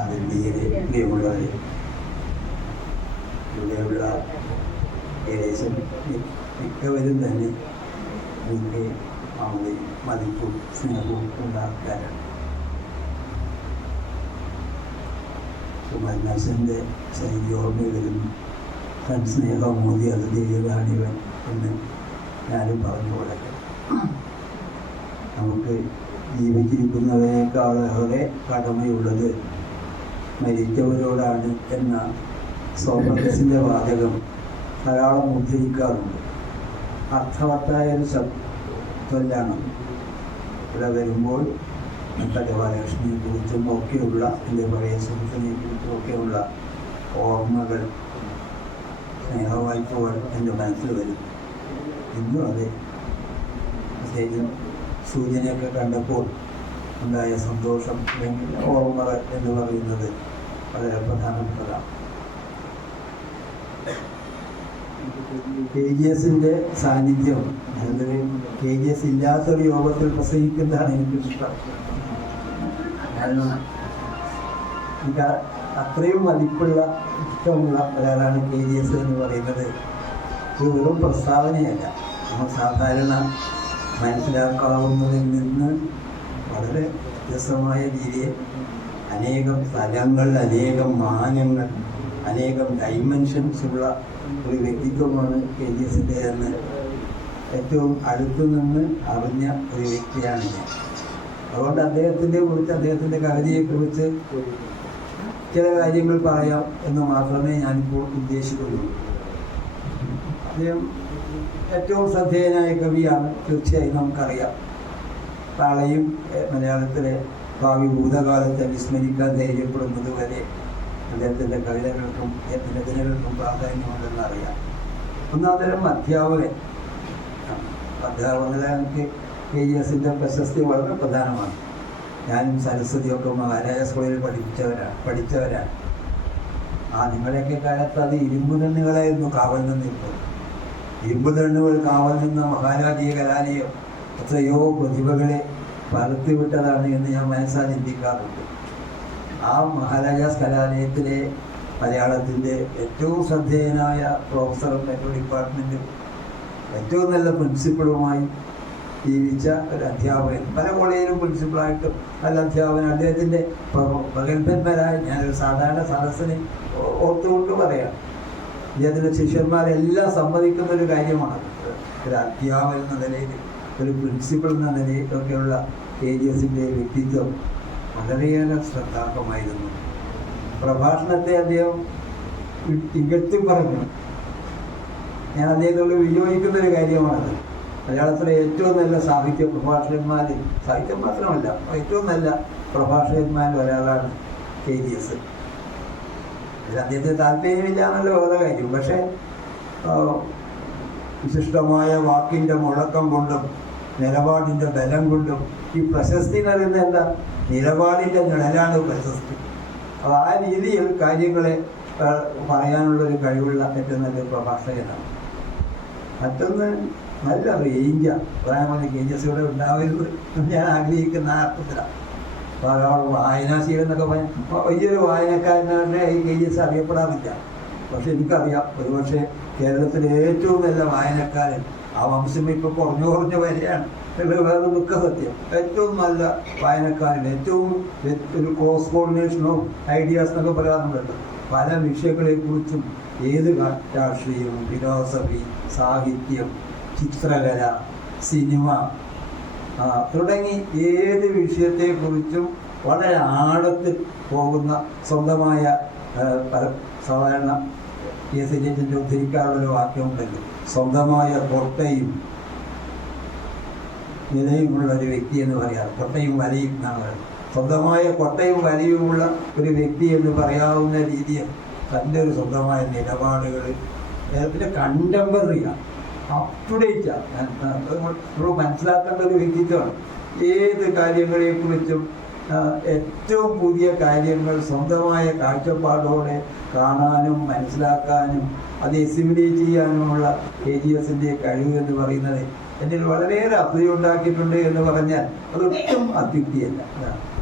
ആദരണീയരെ, പ്രിയമുള്ളവരെ, ഇവിടെയുള്ള ഏകദേശം മിക്കവരും തന്നെ എനിക്ക് മതിപ്പും സ്നേഹവും ഉണ്ടാക്കാനാണ്. കുമാരനാശൻ്റെ ശൈലി ഓർമ്മയിലിരുന്നു. തൻ സ്നേഹം മോദി അത് ചെയ്തതാണിവൻ എന്ന് ഞാനും പറഞ്ഞു കൊടുക്കട്ടെ. നമുക്ക് ജീവിച്ചിരിക്കുന്നതിനേക്കാളേറെ കടമയുള്ളത് മരിച്ചവരോടാണ് എന്ന സോക്രട്ടീസിൻ്റെ വാചകം ധാരാളം ഉദ്ധരിക്കാറുണ്ട്. അർത്ഥവത്തായൊരു ചൊല്ലാണ്. ഇവിടെ വരുമ്പോൾ കടവാലകൃഷ്ണനെ കുറിച്ചും ഒക്കെയുള്ള എൻ്റെ പഴയ സുഹൃത്തിനെ കുറിച്ചും ഒക്കെയുള്ള ഓർമ്മകൾ, സ്നേഹവായ്പകൾ എൻ്റെ മനസ്സിൽ വരും. ഇന്നും അതെ. പ്രത്യേകിച്ചും സൂചനയൊക്കെ കണ്ടപ്പോൾ ഉണ്ടായ സന്തോഷം അല്ലെങ്കിൽ ഓർമ്മകൾ എന്ന് പറയുന്നത് വളരെ പ്രധാനപ്പെട്ടതാണ്. KGS സാന്നിധ്യം, അതൊരു KGS ഇല്ലാത്തൊരു യോഗത്തിൽ പ്രസംഗിക്കുന്നതാണ് എനിക്കിഷ്ടം. കാരണം എനിക്ക് അത്രയും മതിപ്പുള്ള ഇഷ്ടമുള്ള ഒരാളാണ് KGS എന്ന് പറയുന്നത്. ഇത് വെറും പ്രസ്താവനയല്ല, നമ്മൾ സാധാരണ മനസ്സിലാക്കാവുന്നതിൽ നിന്ന് വളരെ വ്യത്യസ്തമായ രീതിയിൽ അനേകം സ്ഥലങ്ങൾ, അനേകം മാനങ്ങൾ, അനേകം ഡൈമെൻഷൻസ് ഉള്ള ഒരു വ്യക്തിത്വമാണ് KGS എന്ന് ഏറ്റവും അടുത്തു നിന്ന് അറിഞ്ഞ ഒരു വ്യക്തിയാണ് ഞാൻ. അതുകൊണ്ട് അദ്ദേഹത്തിൻ്റെ കവിതയെക്കുറിച്ച് ചില കാര്യങ്ങൾ പറയാം എന്ന് മാത്രമേ ഞാനിപ്പോൾ ഉദ്ദേശിക്കുന്നുള്ളൂ. അദ്ദേഹം ഏറ്റവും ശ്രദ്ധേയനായ കവിയാണ്, തീർച്ചയായും നമുക്കറിയാം. നാളെയും മലയാളത്തിലെ ഭാവി ഭൂതകാലത്തെ വിസ്മരിക്കാൻ ധൈര്യപ്പെടുന്നത് വരെ അദ്ദേഹത്തിൻ്റെ കവിതകൾക്കും രചനകൾക്കും പ്രാധാന്യമുണ്ടെന്ന് അറിയാം. ഒന്നാന്തരം അധ്യാപകൻ എനിക്ക് KGS പ്രശസ്തി വളരെ പ്രധാനമാണ്. ഞാനും സരസ്വതിയൊക്കെ മഹാരാജ സ്കൂളിൽ പഠിച്ചവരാണ്. നിങ്ങളുടെയൊക്കെ കാലത്ത് അത് ഇരുമ്പ് തണ്ണുകളായിരുന്നു കാവൽ നിന്നിരുന്നത്. ഇരുമ്പ് തണ്ണുകൾ കാവൽ നിന്ന മഹാരാജീയ കലാലയം എത്രയോ പ്രതിഭകളെ വളർത്തിവിട്ടതാണ് എന്ന് ഞാൻ മനസ്സാ ചിന്തിക്കാറുണ്ട്. ആ മഹാരാജാസ് കലാലയത്തിലെ മലയാളത്തിൻ്റെ ഏറ്റവും ശ്രദ്ധേയനായ പ്രൊഫസറും മറ്റൊരു ഡിപ്പാർട്ട്മെൻറ്റും ഏറ്റവും നല്ല പ്രിൻസിപ്പളുമായി ജീവിച്ച ഒരു അധ്യാപകൻ, പല കോളേജിലും പ്രിൻസിപ്പളായിട്ടും നല്ല അധ്യാപകൻ. അദ്ദേഹത്തിൻ്റെ പ്രഗത്ഭന്മാരായ ഞാനൊരു സാധാരണ സദസ്സിനെ ഓർത്തുകൊണ്ട് പറയാം, അദ്ദേഹത്തിൻ്റെ ശിഷ്യന്മാരെല്ലാം സമ്മതിക്കുന്ന ഒരു കാര്യമാണ്. ഒരു അധ്യാപകൻ എന്ന നിലയിൽ, ഒരു പ്രിൻസിപ്പൾ എന്ന നിലയിലൊക്കെയുള്ള KGS വ്യക്തിത്വം വളരെയേറെ ശ്രദ്ധാർഹമായിരുന്നു. പ്രഭാഷണത്തെ അദ്ദേഹം തികഴ്ത്തി പറഞ്ഞു. ഞാൻ അദ്ദേഹത്തോട് വിയോജിക്കുന്നൊരു കാര്യമാണത്. മലയാളത്തിലെ ഏറ്റവും നല്ല സാഹിത്യ പ്രഭാഷകന്മാരിൽ, സാഹിത്യം മാത്രമല്ല ഏറ്റവും നല്ല പ്രഭാഷകന്മാരിൽ ഒരാളാണ് KGS. അദ്ദേഹത്തിന് താല്പര്യമില്ല എന്നുള്ള വേറെ കാര്യം. പക്ഷേ വിശിഷ്ടമായ വാക്കിൻ്റെ മുഴക്കം കൊണ്ടും നിലപാടിൻ്റെ ബലം കൊണ്ടും ഈ പ്രശസ്തി എന്ന് പറയുന്നത് എന്താ? നിലപാടിൻ്റെ നിഴലാണ് പ്രശസ്തി. അപ്പോൾ ആ രീതിയിൽ കാര്യങ്ങളെ പറയാനുള്ളൊരു കഴിവുള്ള ഏറ്റവും നല്ലൊരു പ്രഭാഷകനാണ്. മറ്റൊന്ന് നല്ല റേഞ്ചാണ്. പറയാൻ KGS ഉണ്ടാവരുത് ഞാൻ ആഗ്രഹിക്കുന്ന ആ അർത്ഥത്തിലാണ്. അപ്പോൾ വായനാശീലം എന്നൊക്കെ പറഞ്ഞാൽ വലിയൊരു വായനക്കാരനെ ഈ KGS അറിയപ്പെടാറില്ല. പക്ഷെ എനിക്കറിയാം, ഒരുപക്ഷെ കേരളത്തിലെ ഏറ്റവും നല്ല വായനക്കാരൻ ആ വംശം ഇപ്പോൾ കുറഞ്ഞു വരികയാണ് എന്നുള്ളത് വേറെ ദുഃഖ സത്യം. ഏറ്റവും നല്ല വായനക്കാരൻ, ഏറ്റവും ഒരു ക്രോസ് കോർഡിനേഷൻ ഓഫ് ഐഡിയാസ് എന്നൊക്കെ പറയാറുണ്ടല്ലോ. പല വിഷയങ്ങളെക്കുറിച്ചും ഏത് രാഷ്ട്രീയം, ഫിലോസഫി, സാഹിത്യം, ചിത്രകല, സിനിമ തുടങ്ങി ഏത് വിഷയത്തെക്കുറിച്ചും വളരെ ആഴത്തിൽ പോകുന്ന സ്വന്തമായ സാധാരണ KS ഉദ്ധരിക്കാറുള്ളൊരു വാക്യമുണ്ടല്ലോ, സ്വന്തമായ കൊട്ടയും നിലയുമുള്ള ഒരു വ്യക്തി എന്ന് പറയാറ്. കൊട്ടയും വലയും എന്നാണ് പറയുന്നത്. സ്വന്തമായ കൊട്ടയും വലയുമുള്ള ഒരു വ്യക്തി എന്ന് പറയാവുന്ന രീതിയിൽ തൻ്റെ ഒരു സ്വന്തമായ നിലപാടുകൾ, പിന്നെ കണ്ടംപററിയാണ്, അപ്ഡേറ്റാണ്. നമ്മൾ മനസ്സിലാക്കേണ്ട ഒരു വ്യക്തിത്വമാണ്. ഏത് കാര്യങ്ങളെക്കുറിച്ചും ഏറ്റവും പുതിയ കാര്യങ്ങൾ സ്വന്തമായ കാഴ്ചപ്പാടോടെ കാണാനും മനസ്സിലാക്കാനും അത് എസിമിലേറ്റ് ചെയ്യാനുമുള്ള KGS കഴിവ് എന്ന് പറയുന്നത് എന്നിൽ വളരെയേറെ അസൂയ ഉണ്ടാക്കിയിട്ടുണ്ട് എന്ന് പറഞ്ഞാൽ അതൊട്ടും അത്യുക്തിയല്ല.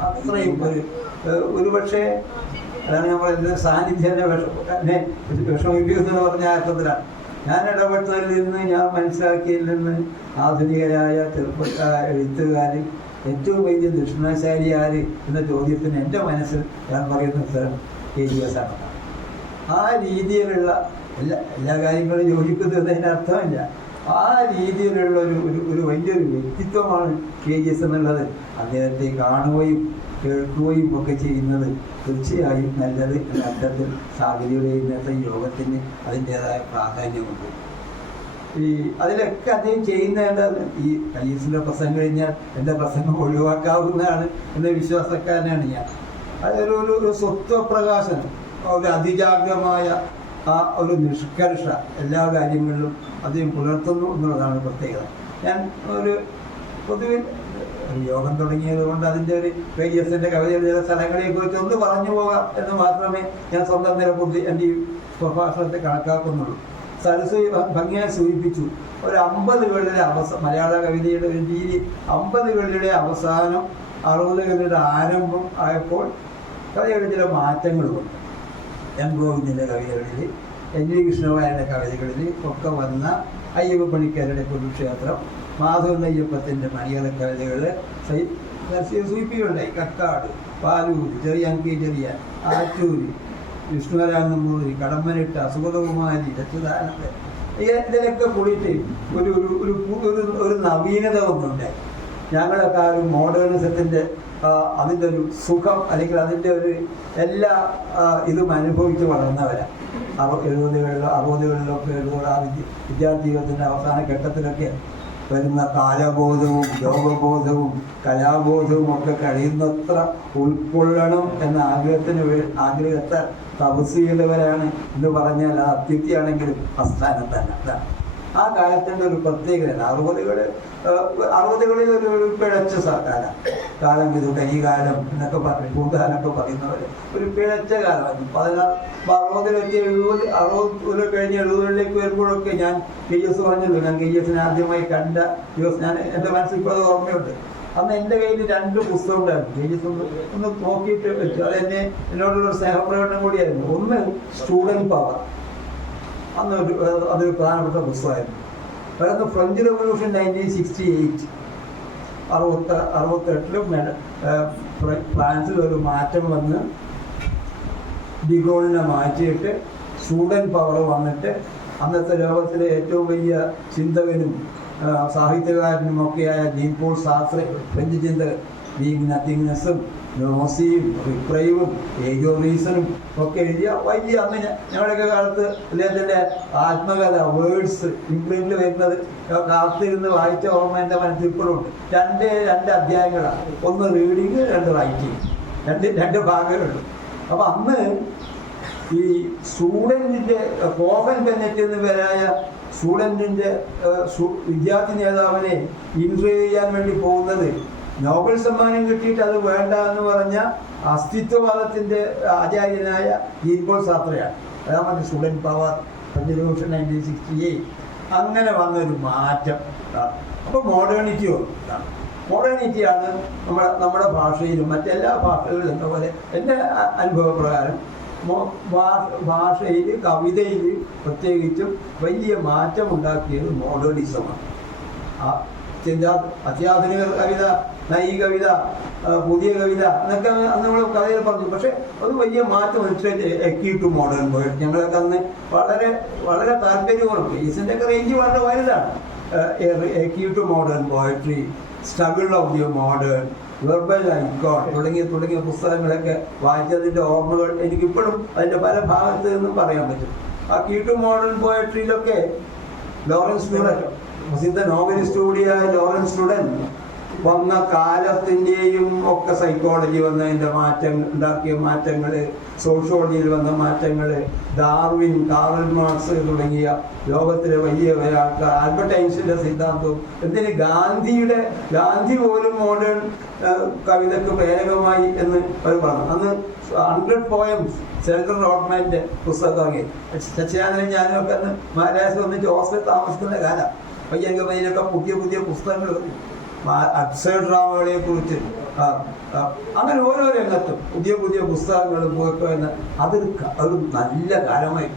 അത്രയും ഒരുപക്ഷെ അതാണ് ഞാൻ പറയുന്നത്, സാന്നിധ്യം എന്നെ വിഷമിപ്പിക്കുന്നു പറഞ്ഞ അർത്ഥത്തിലാണ്. ഞാൻ ഇടപെട്ടതിൽ നിന്ന്, ഞാൻ മനസ്സിലാക്കിയതിൽ നിന്ന് ആധുനികരായ എഴുത്തുകാർ ഏറ്റവും വലിയ ദക്ഷിണാശാലി ആര് എന്ന ചോദ്യത്തിന് എൻ്റെ മനസ്സിൽ ഞാൻ പറയുന്ന ഉത്തരം KGS ആണ്. ആ രീതിയിലുള്ള എല്ലാ കാര്യങ്ങളും യോജിക്കുന്നതിന് അർത്ഥമില്ല. ആ രീതിയിലുള്ള ഒരു വലിയൊരു വ്യക്തിത്വമാണ് KGS എന്നുള്ളത്. അദ്ദേഹത്തെ കാണുകയും കേൾക്കുകയും ഒക്കെ ചെയ്യുന്നത് തീർച്ചയായും നല്ലത് എന്ന അർത്ഥത്തിൽ സാഗരിയുടെ ഇന്നത്തെ യോഗത്തിന് അതിൻ്റെതായ പ്രാധാന്യമുണ്ട്. അതിലൊക്കെ അദ്ദേഹം ചെയ്യുന്നതാണ്. ഈ KGSന്റെ പ്രസംഗം കഴിഞ്ഞാൽ എൻ്റെ പ്രസംഗം ഒഴിവാക്കാവുന്നതാണ് എന്ന വിശ്വാസക്കാരനാണ് ഞാൻ. അതൊരു സ്വത്വപ്രകാശനം, ഒരു അതിജാഗ്രമായ ആ ഒരു നിഷ്കർഷ എല്ലാ കാര്യങ്ങളിലും അദ്ദേഹം പുലർത്തുന്നു എന്നുള്ളതാണ് പ്രത്യേകത. ഞാൻ പൊതുവിൽ യോഗം തുടങ്ങിയത് കൊണ്ട് അതിൻ്റെ KGSന്റെ കവിതയുടെ ചില സ്ഥലങ്ങളെക്കുറിച്ച് ഒന്ന് പറഞ്ഞു പോകാം എന്ന് മാത്രമേ ഞാൻ സ്വന്തം നിലബുദ്ധി എൻ്റെ ഈ പ്രഭാഷണത്തെ കണക്കാക്കുന്നുള്ളൂ. സരസ്വതി ഭംഗിയായി സൂചിപ്പിച്ചു. ഒരു 50കളുടെ മലയാള കവിതയുടെ ഒരു രീതി 50കളുടെ അവസാനം 60കളുടെ ആരംഭം ആയപ്പോൾ കവിതയുടെ ചില മാറ്റങ്ങളുമുണ്ട്. M. ഗോവിന്ദൻ്റെ കവിതകളിൽ, NV കൃഷ്ണവാര്യരുടെ കവിതകളിൽ ഒക്കെ വന്ന അയ്യപ്പ പണിക്കരുടെ കുരുക്ഷേത്രം, മാധവൻ അയ്യപ്പത്തിൻ്റെ മണിയറ കവിതകൾ സൂചിപ്പിക്കുകയുണ്ടായി. കക്കാട്, പാലൂര്, ചെറിയാൻ, ആറ്റൂര്, വിഷ്ണുവരാൻ നമ്പൂതിരി, കടമ്മനിട്ട, സുഗതകുമാരി, അച്യുതാനന്ദൻ, ഇതിലൊക്കെ കൂടിയിട്ട് ഒരു നവീനത ഒന്നുണ്ടായി. ഞങ്ങളൊക്കെ ആ ഒരു മോഡേണിസത്തിൻ്റെ അതിൻ്റെ ഒരു സുഖം അല്ലെങ്കിൽ അതിൻ്റെ ഒരു എല്ലാ ഇതും അനുഭവിച്ച് വളർന്നവരാണ്. 70കളിലോ 60കളിലൊക്കെ ആ വിദ്യാർത്ഥി ജീവിതത്തിൻ്റെ അവസാന ഘട്ടത്തിലൊക്കെ വരുന്ന കാലബോധവും ലോകബോധവും കലാബോധവും ഒക്കെ കഴിയുന്നത്ര ഉൾക്കൊള്ളണം എന്ന ആഗ്രഹത്തെ തപസ് ചെയ്തവരാണ് എന്ന് പറഞ്ഞാൽ അത് അത്യുക്തിയാണെങ്കിലും അസ്ഥാനം തന്നെ. അതാണ് ആ കാലത്തിൻ്റെ ഒരു പ്രത്യേകത. 60കളിൽ ഒരു പിഴച്ച കാലം ഇത് കൈകാലം എന്നൊക്കെ പറയും, പൂന്താനൊക്കെ പറയുന്നവർ ഒരു പിഴച്ച കാലമായിരുന്നു. 60-ലെത്തി 60 കഴിഞ്ഞ് 70കളിലേക്ക് വരുമ്പോഴൊക്കെ ഞാൻ KGS പറഞ്ഞല്ലോ. ഞാൻ KGSനെ ആദ്യമായി കണ്ട ദിവസം ഞാൻ എൻ്റെ മനസ്സിൽ ഇപ്പോൾ അത് ഓർമ്മയുണ്ട്. അന്ന് എൻ്റെ കയ്യിൽ 2 പുസ്തകം ഉണ്ടായിരുന്നു. KGS ഒന്ന് നോക്കിയിട്ട് വെച്ചു. എന്നോടുള്ള സ്നേഹപ്രകടനം കൂടിയായിരുന്നു. ഒന്ന് സ്റ്റുഡൻറ് പവർ, അതൊരു പ്രധാനപ്പെട്ട പുസ്തകമായിരുന്നു. അതായത് ഫ്രഞ്ച് റെവല്യൂഷൻ 1968 ഫ്രാൻസിൽ ഒരു മാറ്റം വന്ന് ഡിഗോളിനെ മാറ്റിയിട്ട് സ്റ്റുഡൻറ് പവർ വന്നിട്ട് അന്നത്തെ ലോകത്തിലെ ഏറ്റവും വലിയ ചിന്തകനും സാഹിത്യകാരനും ഒക്കെയായ ജീൻ പോൾ സാർട്രെ, ഫ്രഞ്ച് ചിന്തകൻ, ബീയിങ് നത്തിങ്നെസ്സും നോസിയും റിപ്രൈവും ഏജ് ഓഫ് റീസണും ഒക്കെ എഴുതിയ വലിയ, അന്ന് ഞങ്ങളുടെയൊക്കെ കാലത്ത് അദ്ദേഹത്തിൻ്റെ ആത്മകഥ വേർഡ്സ് ഇംഗ്ലീഷിൽ വരുന്നത് കാത്തിരുന്ന് വായിച്ച ഓർമ്മ എൻ്റെ മനസ്സിൽ ഇപ്പോഴുണ്ട്. രണ്ട് അധ്യായങ്ങളാണ്. ഒന്ന് റീഡിങ്, 2 റൈറ്റിങ്, രണ്ട് ഭാഗങ്ങളുണ്ട്. അപ്പം അന്ന് ഈ സ്റ്റുഡൻറ്റിൻ്റെ കോവൻ ബെന്നറ്റ് എന്നിവരായ സ്റ്റുഡൻറ്റിൻ്റെ വിദ്യാർത്ഥി നേതാവിനെ ഇൻ്റർവ്യൂ ചെയ്യാൻ വേണ്ടി പോകുന്നത് നോബൽ സമ്മാനം കിട്ടിയിട്ട് അത് വേണ്ട എന്ന് പറഞ്ഞ അസ്തിത്വവാദത്തിൻ്റെ ആചാര്യനായ ജീൻ പോൾ സാർട്രെയാണ്. അതാണ് സ്റ്റുഡൻറ് പവർ, ഫ്രഞ്ച് റെവല്യൂഷൻ 1968. അങ്ങനെ വന്നൊരു മാറ്റം. അപ്പോൾ മോഡേണിറ്റി വന്നതാണ്. മോഡേണിറ്റിയാണ് നമ്മുടെ ഭാഷയിലും മറ്റെല്ലാ ഭാഷകളിലും എന്ന പോലെ എൻ്റെ അനുഭവപ്രകാരം ഭാഷയിൽ, കവിതയിൽ പ്രത്യേകിച്ചും വലിയ മാറ്റമുണ്ടാക്കിയത് മോഡേണിസമാണ്. അത്യാധുനിക കവിത, നൈ കവിത, പുതിയ കവിത എന്നൊക്കെ അന്ന് നമ്മൾ കഥയിൽ പറഞ്ഞു. പക്ഷെ അത് വലിയ മാറ്റം എക്കിയിട്ടു മോഡേൺ പോയിട്ട് ഞങ്ങളൊക്കെ അന്ന് വളരെ വളരെ താല്പര്യമാണ്. KGSന്റെ ഒക്കെ റേഞ്ച് വളരെ വലുതാണ്. എക്കിയിട്ടു modern poetry, struggle of the modern, verbal icon തുടങ്ങിയ പുസ്തകങ്ങളൊക്കെ വായിച്ചതിൻ്റെ ഓർമ്മകൾ എനിക്കിപ്പോഴും അതിൻ്റെ പല ഭാഗത്ത് നിന്നും പറയാൻ പറ്റും. ആ കീട്ടു മോഡേൺ പോയട്രിയിലൊക്കെ ലോറൻസ് ന്യൂഡൻ, പ്രസിദ്ധ നോവലിസ്റ്റ് കൂടിയായ ലോറൻസ് ന്യൂഡൻ വന്ന കാലത്തിൻ്റെയും ഒക്കെ സൈക്കോളജി വന്നതിൻ്റെ ഉണ്ടാക്കിയ മാറ്റങ്ങൾ, സോഷ്യോളജിയിൽ വന്ന മാറ്റങ്ങൾ, ഡാർവിൻ, കാറൽ മാർക്സ് തുടങ്ങിയ ലോകത്തിലെ വലിയ ആൾക്കാർ, ആൽബർട്ട് ഐൻസ്റ്റീൻ്റെ സിദ്ധാന്തവും, എന്തിന് ഗാന്ധി പോലും മോഡേൺ കവിതയ്ക്ക് പ്രേരകമായി എന്ന് അവർ പറഞ്ഞു. അന്ന് 100 poems സെൽഗർ റോഡ്മാൻ്റെ പുസ്തകം ഇറങ്ങി. സച്ചിദാനന്ദനും ഞാനും ഒക്കെ അന്ന് മഹാരാഷ്ട്ര ഒന്നിച്ച് ഹോസ്റ്റലിൽ താമസിക്കുന്ന കാലം. പയ്യൻകമയിലൊക്കെ പുതിയ പുസ്തകങ്ങൾ അബ്സേർഡ് ഡ്രാമകളെ കുറിച്ച് അങ്ങനെ ഓരോ രംഗത്തും പുതിയ പുതിയ പുസ്തകങ്ങൾ പോയിപ്പോയെന്ന് അതൊരു നല്ല കാലമായി.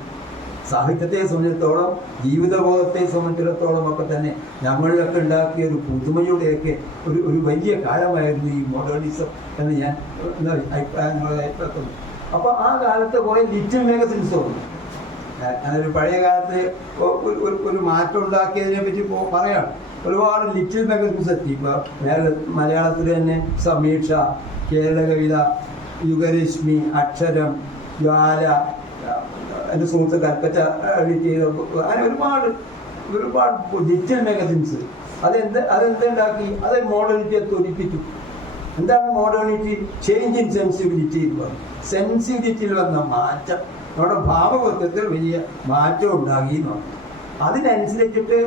സാഹിത്യത്തെ സംബന്ധിച്ചിടത്തോളം ജീവിതബോധത്തെ സംബന്ധിച്ചിടത്തോളം ഒക്കെ തന്നെ ഞങ്ങളിലൊക്കെ ഉണ്ടാക്കിയ ഒരു പുതുമയുടെയൊക്കെ ഒരു വലിയ കാലമായിരുന്നു ഈ മോഡേണിസം എന്ന് ഞാൻ അഭിപ്രായപ്പെടുന്നു. അപ്പോൾ ആ കാലത്ത് കുറേ ലിറ്റിൽ മാഗസിൻസ് വന്നു. ഞാനൊരു പഴയ കാലത്ത് ഒരു മാറ്റം ഉണ്ടാക്കിയതിനെ പറ്റി പറയാം. ഒരുപാട് ലിറ്റിൽ മാഗസിൻസ് എത്തി. ഇപ്പോൾ മലയാളത്തിൽ തന്നെ സമീക്ഷ, കേരള കവിത, യുഗരശ്മി, അക്ഷരം, ജ്വാല, എൻ്റെ സുഹൃത്ത് കൽപ്പറ്റ എഡിറ്റ് ചെയ്ത, അങ്ങനെ ഒരുപാട് ഡിജിറ്റൽ മാഗസിൻസ്. അതെന്തുണ്ടാക്കി? അത് മോഡേണിറ്റിയെ ത്വരിപ്പിച്ചു. എന്താണ് മോഡേണിറ്റി? ചേഞ്ച് ഇൻ സെൻസിബിലിറ്റി എന്ന് പറയും. സെൻസിബിലിറ്റിയിൽ വന്ന മാറ്റം നമ്മുടെ ഭാവവൃത്തത്തിൽ വലിയ മാറ്റം ഉണ്ടാക്കി എന്ന് പറഞ്ഞു. അതിനനുസരിച്ചിട്ട്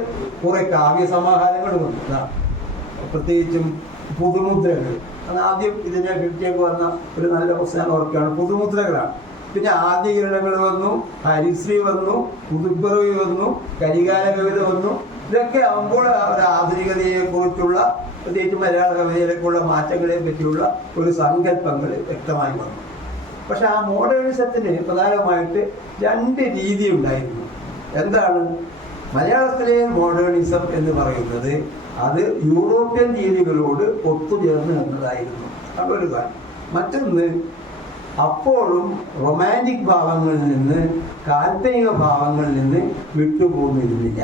കുറെ കാവ്യസമാഹാരങ്ങൾ വന്നു. പ്രത്യേകിച്ചും പുതുമുദ്രകൾ. ആദ്യം ഇതിനെ കിട്ടിയൊക്കെ വന്ന ഒരു നല്ല പുസ്തകം ഓർക്കുകയാണ്, പുതുമുദ്രകളാണ്. പിന്നെ ആദ്യ കിരണങ്ങൾ വന്നു, ഹരിശ്രീ വന്നു, പുതുപ്പിറവി വന്നു, കരികാല കവിത വന്നു. ഇതൊക്കെ ആകുമ്പോൾ ഒരു ആധുനികതയെ കുറിച്ചുള്ള, പ്രത്യേകിച്ച് മലയാള കവിതയിലേക്കുള്ള മാറ്റങ്ങളെ പറ്റിയുള്ള ഒരു സങ്കല്പങ്ങൾ വ്യക്തമായി വന്നു. പക്ഷെ ആ മോഡേണിസത്തിന് പ്രധാനമായിട്ട് രണ്ട് രീതി ഉണ്ടായിരുന്നു. എന്താണ്? മലയാളത്തിലെ മോഡേണിസം എന്ന് പറയുന്നത് അത് യൂറോപ്യൻ രീതികളോട് ഒത്തുചേർന്ന് എന്നതായിരുന്നു. അതൊരു കാര്യം. മറ്റൊന്ന്, അപ്പോഴും റൊമാൻറ്റിക് ഭാവങ്ങളിൽ നിന്ന് കാൽപ്പനിക ഭാവങ്ങളിൽ നിന്ന് വിട്ടുപോകുന്നിരുന്നില്ല.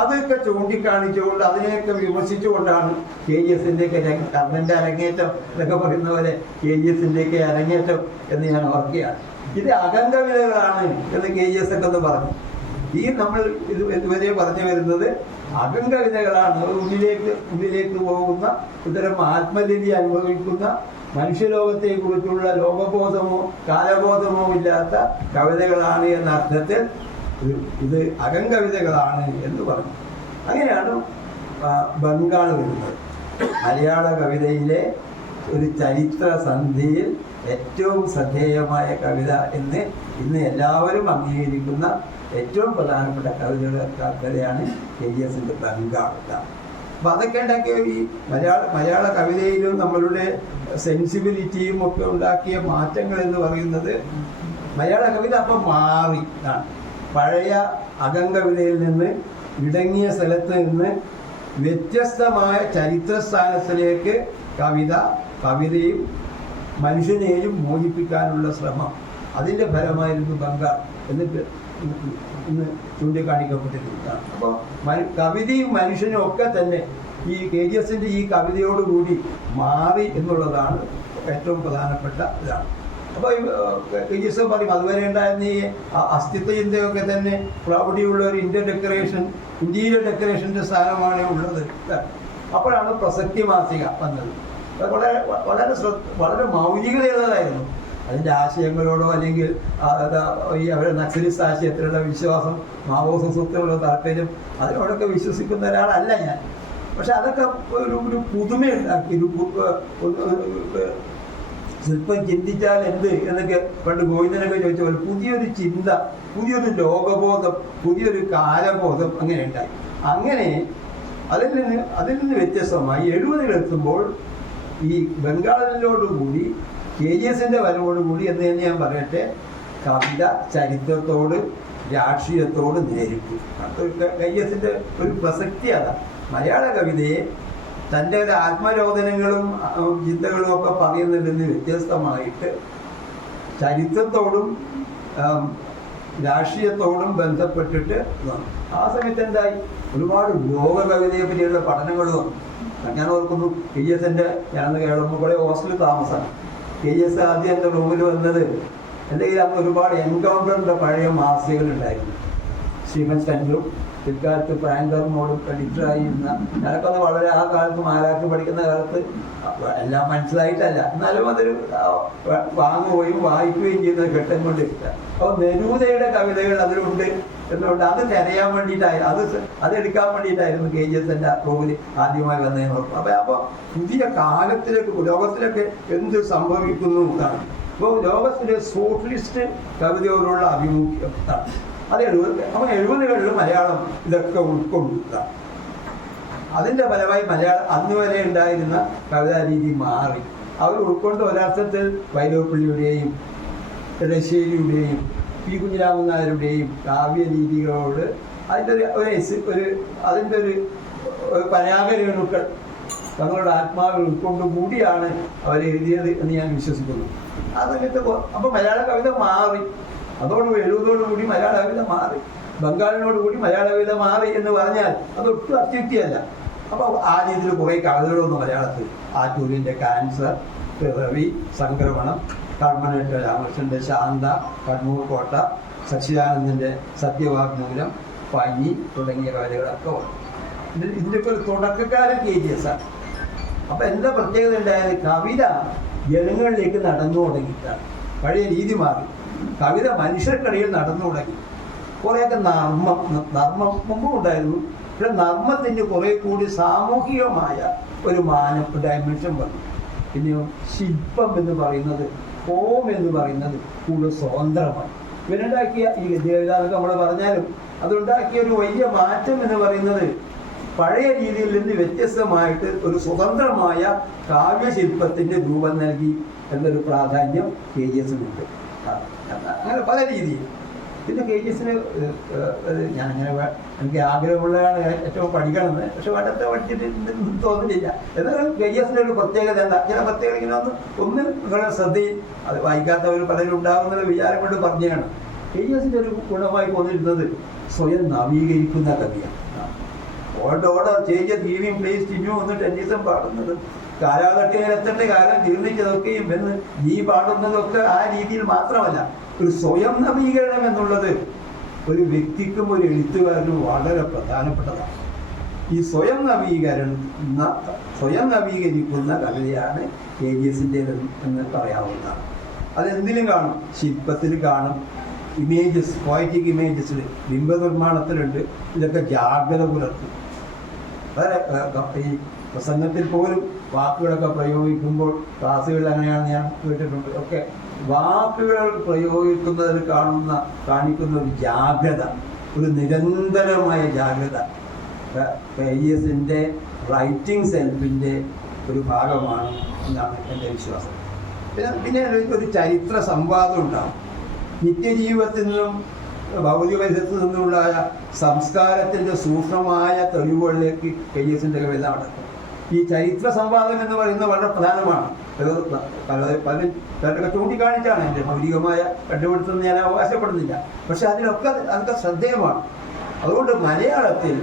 അതൊക്കെ ചൂണ്ടിക്കാണിച്ചുകൊണ്ട് അതിനെയൊക്കെ വിമർശിച്ചുകൊണ്ടാണ് KGS-ൻ്റെയൊക്കെ കർണൻ്റെ അരങ്ങേറ്റം എന്നൊക്കെ പറയുന്ന പോലെ KGS-ൻ്റെയൊക്കെ അരങ്ങേറ്റം എന്ന് ഞാൻ ഓർക്കുകയാണ്. ഇത് അകങ്കവിതകളാണ് എന്ന് KGS ഒക്കെ ഒന്ന് പറഞ്ഞു. ഈ നമ്മൾ ഇതുവരെ പറഞ്ഞു വരുന്നത് അകങ്കവിതകളാണ്. ഉള്ളിലേക്ക് പോകുന്ന, ഇത്തരം ആത്മലീതി അനുഭവിക്കുന്ന, മനുഷ്യലോകത്തെ കുറിച്ചുള്ള ലോകബോധമോ കാലബോധമോ ഇല്ലാത്ത കവിതകളാണ് എന്ന അർത്ഥത്തിൽ ഇത് അകങ്കവിതകളാണ് എന്ന് പറഞ്ഞു. അങ്ങനെയാണ് ബംഗാൾ വരുന്നത്. മലയാള കവിതയിലെ ഒരു ചരിത്ര സന്ധിയിൽ ഏറ്റവും ശ്രദ്ധേയമായ കവിത എന്ന് ഇന്ന് എല്ലാവരും അംഗീകരിക്കുന്ന ഏറ്റവും പ്രധാനപ്പെട്ട കവിതയാണ് KGS-ൻ്റെ ബംഗാൾ. അപ്പം അതൊക്കെ ഉണ്ടാക്കിയ ഈ മലയാള കവിതയിലും നമ്മളുടെ സെൻസിബിലിറ്റിയും ഒക്കെ ഉണ്ടാക്കിയ മാറ്റങ്ങൾ എന്ന് പറയുന്നത് മലയാള കവിത അപ്പം മാറി. പഴയ അകങ്കവിതയിൽ നിന്ന്, ഇടങ്ങിയ സ്ഥലത്ത് നിന്ന് വ്യത്യസ്തമായ ചരിത്രസ്ഥാനത്തിലേക്ക് കവിതയും മനുഷ്യനെയും മോചിപ്പിക്കാനുള്ള ശ്രമം, അതിൻ്റെ ഫലമായിരുന്നു ബംഗാൾ എന്നിട്ട് ഇന്ന് ചൂണ്ടിക്കാണിക്കപ്പെട്ടിരിക്കുന്നതാണ്. അപ്പോൾ കവിതയും മനുഷ്യനും ഒക്കെ തന്നെ ഈ KGS-ൻ്റെ ഈ കവിതയോടുകൂടി മാറി എന്നുള്ളതാണ് ഏറ്റവും പ്രധാനപ്പെട്ട ഇതാണ്. അപ്പോൾ KGS പറയും അതുവരെ ഉണ്ടായിരുന്ന ഈ അസ്തിത്വ ചിന്തയൊക്കെ തന്നെ പ്രൗഢിയുള്ള ഒരു ഇന്ത്യയിലെ ഡെക്കറേഷൻ്റെ സ്ഥാനമാണ് ഉള്ളത്. അപ്പോഴാണ് പ്രസക്തി മാസിക വന്നത്. വളരെ മൗലികതയുള്ളതായിരുന്നു. അതിൻ്റെ ആശയങ്ങളോടോ അല്ലെങ്കിൽ ഈ അവരുടെ നക്സലിസ്റ്റ് ആശയത്തിലുള്ള വിശ്വാസം, മാവോസത്തിലുള്ള താല്പര്യം, അതിനോടൊക്കെ വിശ്വസിക്കുന്ന ഒരാളല്ല ഞാൻ. പക്ഷെ അതൊക്കെ ഒരു പുതുമയുണ്ടാക്കി, ശില്പം ചിന്തിച്ചാൽ എന്ത് എന്നൊക്കെ പണ്ട് ഗോവിന്ദനൊക്കെ ചോദിച്ച പോലെ പുതിയൊരു ചിന്ത, പുതിയൊരു ലോകബോധം, പുതിയൊരു കാലബോധം അങ്ങനെ ഉണ്ടായി. അങ്ങനെ അതിൽ നിന്ന് വ്യത്യസ്തമായി 70-ലെത്തുമ്പോൾ ഈ ബംഗാളിനോടുകൂടി KGS-ൻ്റെ വരവോടുകൂടി എന്ന് തന്നെ ഞാൻ പറയട്ടെ, കവിത ചരിത്രത്തോട് രാഷ്ട്രീയത്തോട് നേരിട്ടു. KGS-ൻ്റെ ഒരു പ്രസക്തിയാണ് മലയാള കവിതയെ തൻ്റെ ഒരു ആത്മരോധനങ്ങളും ചിന്തകളും ഒക്കെ പറയുന്നതിൽ നിന്ന് വ്യത്യസ്തമായിട്ട് ചരിത്രത്തോടും രാഷ്ട്രീയത്തോടും ബന്ധപ്പെട്ടിട്ട് ആ സമയത്ത് എന്തായി, ഒരുപാട് ലോക കവിതയെ പറ്റിയുള്ള പഠനങ്ങൾ വന്നു. ഞാൻ ഓർക്കുന്നു KGS-ൻ്റെ, ഞാനന്ന് കേരളമുകളെ ഹോസ്റ്റലിൽ താമസമാണ്. KGS ആദ്യം എൻ്റെ റൂമിൽ വന്നത്, എൻ്റെ കയ്യിൽ അന്ന് ഒരുപാട് എൻകൗണ്ടറിൻ്റെ പഴയ മാസികകളുണ്ടായിരുന്നു. ശ്രീമൻ ചന്ദ്രും പിൽക്കാലത്ത് പ്രാങ്കർമോടും എഡിറ്ററായിരുന്ന ഞാനൊക്കെ വളരെ ആ കാലത്ത് മാരാക്കി പഠിക്കുന്ന കാലത്ത് എല്ലാം മനസ്സിലായിട്ടല്ല, എന്നാലും അതൊരു വാങ്ങുകയും വായിക്കുകയും ചെയ്യുന്ന ഘട്ടം കൊണ്ട് ഇഷ്ടം. അപ്പോൾ നെരൂദയുടെ കവിതകൾ അതിലുണ്ട് എന്നുകൊണ്ട് അത് തിരയാൻ വേണ്ടിയിട്ടായി, അതെടുക്കാൻ വേണ്ടിയിട്ടായിരുന്നു KGS-ൻ്റെ റൂമിൽ ആദ്യമായി വന്നതിന് ഉറപ്പ്. അപ്പോൾ പുതിയ കാലത്തിലേക്ക്, ലോകത്തിലൊക്കെ എന്ത് സംഭവിക്കുന്നു എന്നാണ്. അപ്പോൾ ലോകത്തിലെ സോഷ്യലിസ്റ്റ് കവിതയോടുള്ള അഭിമുഖ്യത്താണ് അത്. അപ്പോൾ 70-കളിൽ മലയാളം ഇതൊക്കെ ഉൾക്കൊണ്ടിട്ടാണ്. അതിൻ്റെ ഫലമായി അന്ന് വരെ ഉണ്ടായിരുന്ന കവിതാ രീതി മാറി. അവർ ഉൾക്കൊണ്ട് ഒരർത്ഥത്തിൽ വൈലോപ്പിള്ളിയുടെയും ഇടശ്ശേരിയുടെയും പി കുഞ്ഞിരാമൻ നായരുടെയും കാവ്യ രീതികളോട് അതിൻ്റെ ഒരു പരാഗരേണുക്കൾ തങ്ങളുടെ ആത്മാവിൽ ഉൾക്കൊണ്ട് കൂടിയാണ് അവരെഴുതിയത് എന്ന് ഞാൻ വിശ്വസിക്കുന്നു. ആ സമയത്ത് അപ്പോൾ മലയാള കവിത മാറി. എഴുപതോടുകൂടി മലയാള കവിത മാറി, ബംഗാളിനോടുകൂടി മലയാള കവിത മാറി എന്ന് പറഞ്ഞാൽ അതൊട്ടും അത്യുക്തിയല്ല. അപ്പോൾ ആ രീതിയിൽ കുറേ കവിതകളൊന്നും മലയാളത്തിൽ ആറ്റൂരിൻ്റെ ക്യാൻസർ, പിറവി, സംക്രമണം, കർമ്മനേട്ട രാമകൃഷ്ണൻ്റെ ശാന്ത, കണ്ണൂർ കോട്ട, സച്ചിദാനന്ദൻ്റെ സത്യവാഗ്മൂലം, പനി തുടങ്ങിയ കവിതകളൊക്കെ വന്നു. ഇതിൻ്റെയൊക്കെ ഒരു തുടക്കക്കാരൻ KGS ആണ്. അപ്പം എന്താ പ്രത്യേകത ഉണ്ടായത്? കവിത ജനങ്ങളിലേക്ക് നടന്നു തുടങ്ങിയിട്ടാണ്. പഴയ രീതി മാറി. കവിത മനുഷ്യർക്കിടയിൽ നടന്നു തുടങ്ങി. കുറേയൊക്കെ നർമ്മം മുമ്പും ഉണ്ടായിരുന്നു. പക്ഷെ നർമ്മത്തിൻ്റെ കുറേ കൂടി സാമൂഹികമായ ഒരു ഡയമെൻഷൻ വന്നു. പിന്നെയോ ശില്പം എന്ന് പറയുന്നത്, ഫോം എന്ന് പറയുന്നത് കൂടുതൽ സ്വതന്ത്രമായി. ഇവരുണ്ടാക്കിയ ഈ ഗദ്യകവിതാന്നൊക്കെ നമ്മൾ പറഞ്ഞാലും അതുണ്ടാക്കിയ ഒരു വലിയ മാറ്റം എന്ന് പറയുന്നത് പഴയ രീതിയിൽ നിന്ന് വ്യത്യസ്തമായിട്ട് ഒരു സ്വതന്ത്രമായ കാവ്യശില്പത്തിൻ്റെ രൂപം നൽകി എന്നൊരു പ്രാധാന്യം KGSനുണ്ട്. അങ്ങനെ പല രീതിയിൽ. പിന്നെ KGSന് ഞാനങ്ങനെ എനിക്ക് ആഗ്രഹമുള്ളതാണ് ഏറ്റവും പഠിക്കണമെന്ന്. പക്ഷെ വട്ടത്തെ പഠിച്ചിട്ട് തോന്നുന്നില്ല. എന്നാലും KGSൻ്റെ ഒരു പ്രത്യേകത എന്താ? ചില പ്രത്യേകത ഇങ്ങനെ ഒന്ന് നിങ്ങളുടെ ശ്രദ്ധയിൽ അത് വായിക്കാത്തവർ പലരും ഉണ്ടാകുന്ന വിചാരം കൊണ്ട് പറഞ്ഞതാണ്. KGSൻ്റെ ഒരു ഗുണമായി തോന്നിയിരുന്നത് സ്വയം നവീകരിക്കുന്ന കവിയാണ്. ഓർഡർ ചേഞ്ച് തീവിയും പ്ലേസ് ടിന്യൂ ഒന്ന് ടെന്നീസും പാടുന്നത് കാലാഘട്ടത്തിലെത്തേണ്ട കാലം തീർന്നിച്ചതൊക്കെയും എന്ന് നീ പാടുന്നതൊക്കെ ആ രീതിയിൽ മാത്രമല്ല, ഒരു സ്വയം നവീകരണം എന്നുള്ളത് ഒരു വ്യക്തിക്കും ഒരു എഴുത്തുകാരനും വളരെ പ്രധാനപ്പെട്ടതാണ്. ഈ സ്വയം നവീകരിക്കുന്ന കവിതയാണ് KGSൻ്റെ എന്ന് പറയാവുന്നതാണ്. അതെന്തിലും കാണും, ശില്പത്തിൽ കാണും, ഇമേജസ്, പോയറ്റിക് ഇമേജസിൽ, ബിംബനിർമ്മാണത്തിലുണ്ട്. ഇതൊക്കെ ജാഗ്രത പുലർത്തും. വളരെ ഈ പ്രസംഗത്തിൽ പോലും വാക്കുകളൊക്കെ പ്രയോഗിക്കുമ്പോൾ ക്ലാസ്സുകളിൽ അങ്ങനെയാണെന്ന് ഞാൻ കേട്ടിട്ടുണ്ട്. ഒക്കെ വാക്കുകൾ പ്രയോഗിക്കുന്നതിൽ കാണിക്കുന്ന ഒരു ജാഗ്രത, ഒരു നിരന്തരമായ ജാഗ്രത KGSൻ്റെ റൈറ്റിംഗ് സെൽഫിൻ്റെ ഒരു ഭാഗമാണ് എന്നാണ് എൻ്റെ വിശ്വാസം. പിന്നെ ഒരു ചരിത്ര സംവാദം ഉണ്ടാകും. നിത്യജീവിതത്തിൽ നിന്നും ഭൗതിക പരിസരത്തു നിന്നുള്ള സംസ്കാരത്തിൻ്റെ സൂക്ഷ്മമായ തെളിവുകളിലേക്ക് KGSൻ്റെ കവിത നടക്കും. ഈ ചരിത്ര സംവാദം എന്ന് പറയുന്നത് വളരെ പ്രധാനമാണ്. പലരൊക്കെ ചൂണ്ടിക്കാണിച്ചാണ്. എൻ്റെ ഭൗതികമായ കണ്ടുപിടുത്തം ഞാൻ അവകാശപ്പെടുന്നില്ല. പക്ഷെ അതൊക്കെ ശ്രദ്ധേയമാണ്. അതുകൊണ്ട് മലയാളത്തിൽ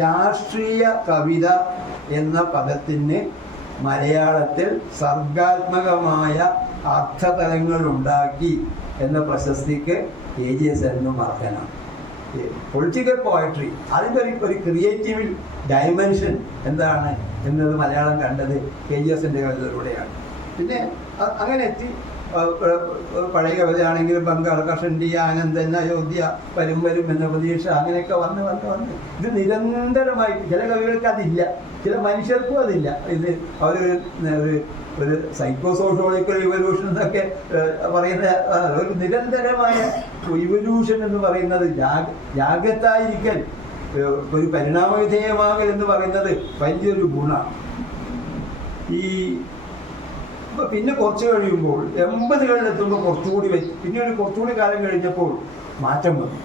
രാഷ്ട്രീയ കവിത എന്ന പദത്തിന് മലയാളത്തിൽ സർഗാത്മകമായ അർത്ഥതലങ്ങൾ ഉണ്ടാക്കി എന്ന പ്രശസ്തിക്ക് KGS എന്നും അർഹനാണ്. പൊളിറ്റിക്കൽ പോയട്രി അതിൻ്റെ ഒരു ക്രിയേറ്റീവ് ഡയമെൻഷൻ എന്താണ് എന്നത് മലയാളം കണ്ടത് KGSൻ്റെ കവിതയിലൂടെയാണ്. പിന്നെ അങ്ങനെ എത്തി പഴയ കവിതയാണെങ്കിലും ബംഗാൾ, കഷണ്ടി, ആനന്ദൻ, അയോധ്യ, വരും എന്ന പ്രതീക്ഷ അങ്ങനെയൊക്കെ വന്ന് ഇത് നിരന്തരമായി. ചില കവികൾക്ക് അതില്ല, ചില മനുഷ്യർക്കും അതില്ല. ഇത് ഒരു സൈക്കോ സോഷ്യോളജിക്കൽ ഇവല്യൂഷൻ എന്നൊക്കെ പറയുന്ന ഒരു നിരന്തരമായ ഇവല്യൂഷൻ എന്ന് പറയുന്നത് ജാഗ്രതായിരിക്കൽ, ഒരു പരിണാമവിധേയമാകൽ എന്ന് പറയുന്നത് വലിയൊരു ഗുണമാണ്. പിന്നെ കുറച്ച് കഴിയുമ്പോൾ 80-കളിലെത്തുമ്പോൾ കുറച്ചുകൂടി പിന്നീട് കുറച്ചുകൂടി കാലം കഴിഞ്ഞപ്പോൾ മാറ്റം വന്നു.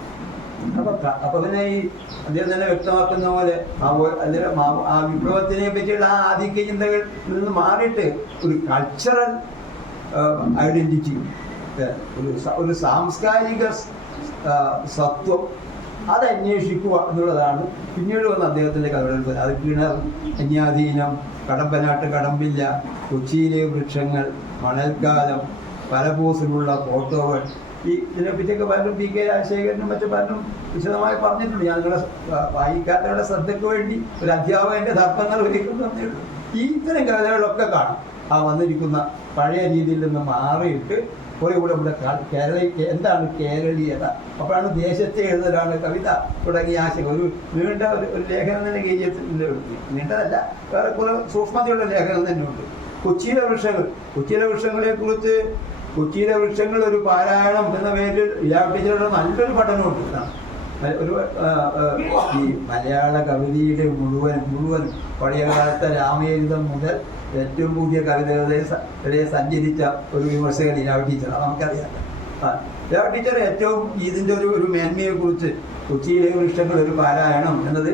അപ്പോൾ പിന്നെ ഈ അദ്ദേഹം തന്നെ വ്യക്തമാക്കുന്ന പോലെ ആ വിപ്ലവത്തിനെ പറ്റിയുള്ള ആ ആധിക്യ ചിന്തകളിൽ നിന്ന് മാറിയിട്ട് ഒരു കൾച്ചറൽ ഐഡന്റിറ്റി, ഒരു സാംസ്കാരിക സത്വം അത് അന്വേഷിക്കുക എന്നുള്ളതാണ് പിന്നീട് വന്ന അദ്ദേഹത്തിൻ്റെ കവിതകൾ. അത് കിണർ, അന്യാധീനം, കടമ്പനാട്ട് കടമ്പില്ല, കൊച്ചിയിലെ വൃക്ഷങ്ങൾ, മണൽക്കാലം, പലപോസിലുള്ള ഫോട്ടോകൾ, ഇതിനെപ്പറ്റിയൊക്കെ പലരും PK രാജശേഖരനും മറ്റു പലരും വിശദമായി പറഞ്ഞിട്ടുണ്ട്. ഞാൻ നിങ്ങളുടെ വായിക്കാത്തവരുടെ ശ്രദ്ധയ്ക്ക് വേണ്ടി ഒരു അധ്യാപകൻ്റെ ധർമ്മങ്ങൾ ഒരുക്കുന്നതേ ഉള്ളൂ. ഇത്തരം കവിതകളൊക്കെ കാണും. ആ വന്നിരിക്കുന്ന പഴയ രീതിയിൽ നിന്ന് മാറിയിട്ട് കുറേ കൂടെ എന്താണ് കേരളീയത, അപ്പോഴാണ് ദേശത്തെ എഴുതലാണ് കവിത തുടങ്ങിയ ആശയം. ഒരു നീണ്ട ഒരു ലേഖനം തന്നെ KGSൻ്റെ നീണ്ടതല്ല, വേറെ കുറെ സൂക്ഷ്മതയുള്ള ലേഖനം തന്നെ ഉണ്ട്. കൊച്ചിയിലെ വൃക്ഷങ്ങളെക്കുറിച്ച് കൊച്ചിയിലെ വൃക്ഷങ്ങൾ ഒരു പാരായണം എന്ന പേരിൽ ടീച്ചറുടെ നല്ലൊരു പഠനമുണ്ട്. ഒരു ഈ മലയാള കവിതയുടെ മുഴുവൻ പഴയ കാലത്തെ രാമചരിതം മുതൽ ഏറ്റവും പുതിയ കവിതകളെ സഞ്ചരിച്ച ഒരു വിമർശകൻ ഇരാവ ടീച്ചർ, നമുക്കറിയാം. ഇരാവ ടീച്ചർ ഏറ്റവും ഇതിൻ്റെ ഒരു മേന്മയെക്കുറിച്ച് കൊച്ചിയിലെ വൃക്ഷങ്ങൾ ഒരു പാരായണം എന്നത്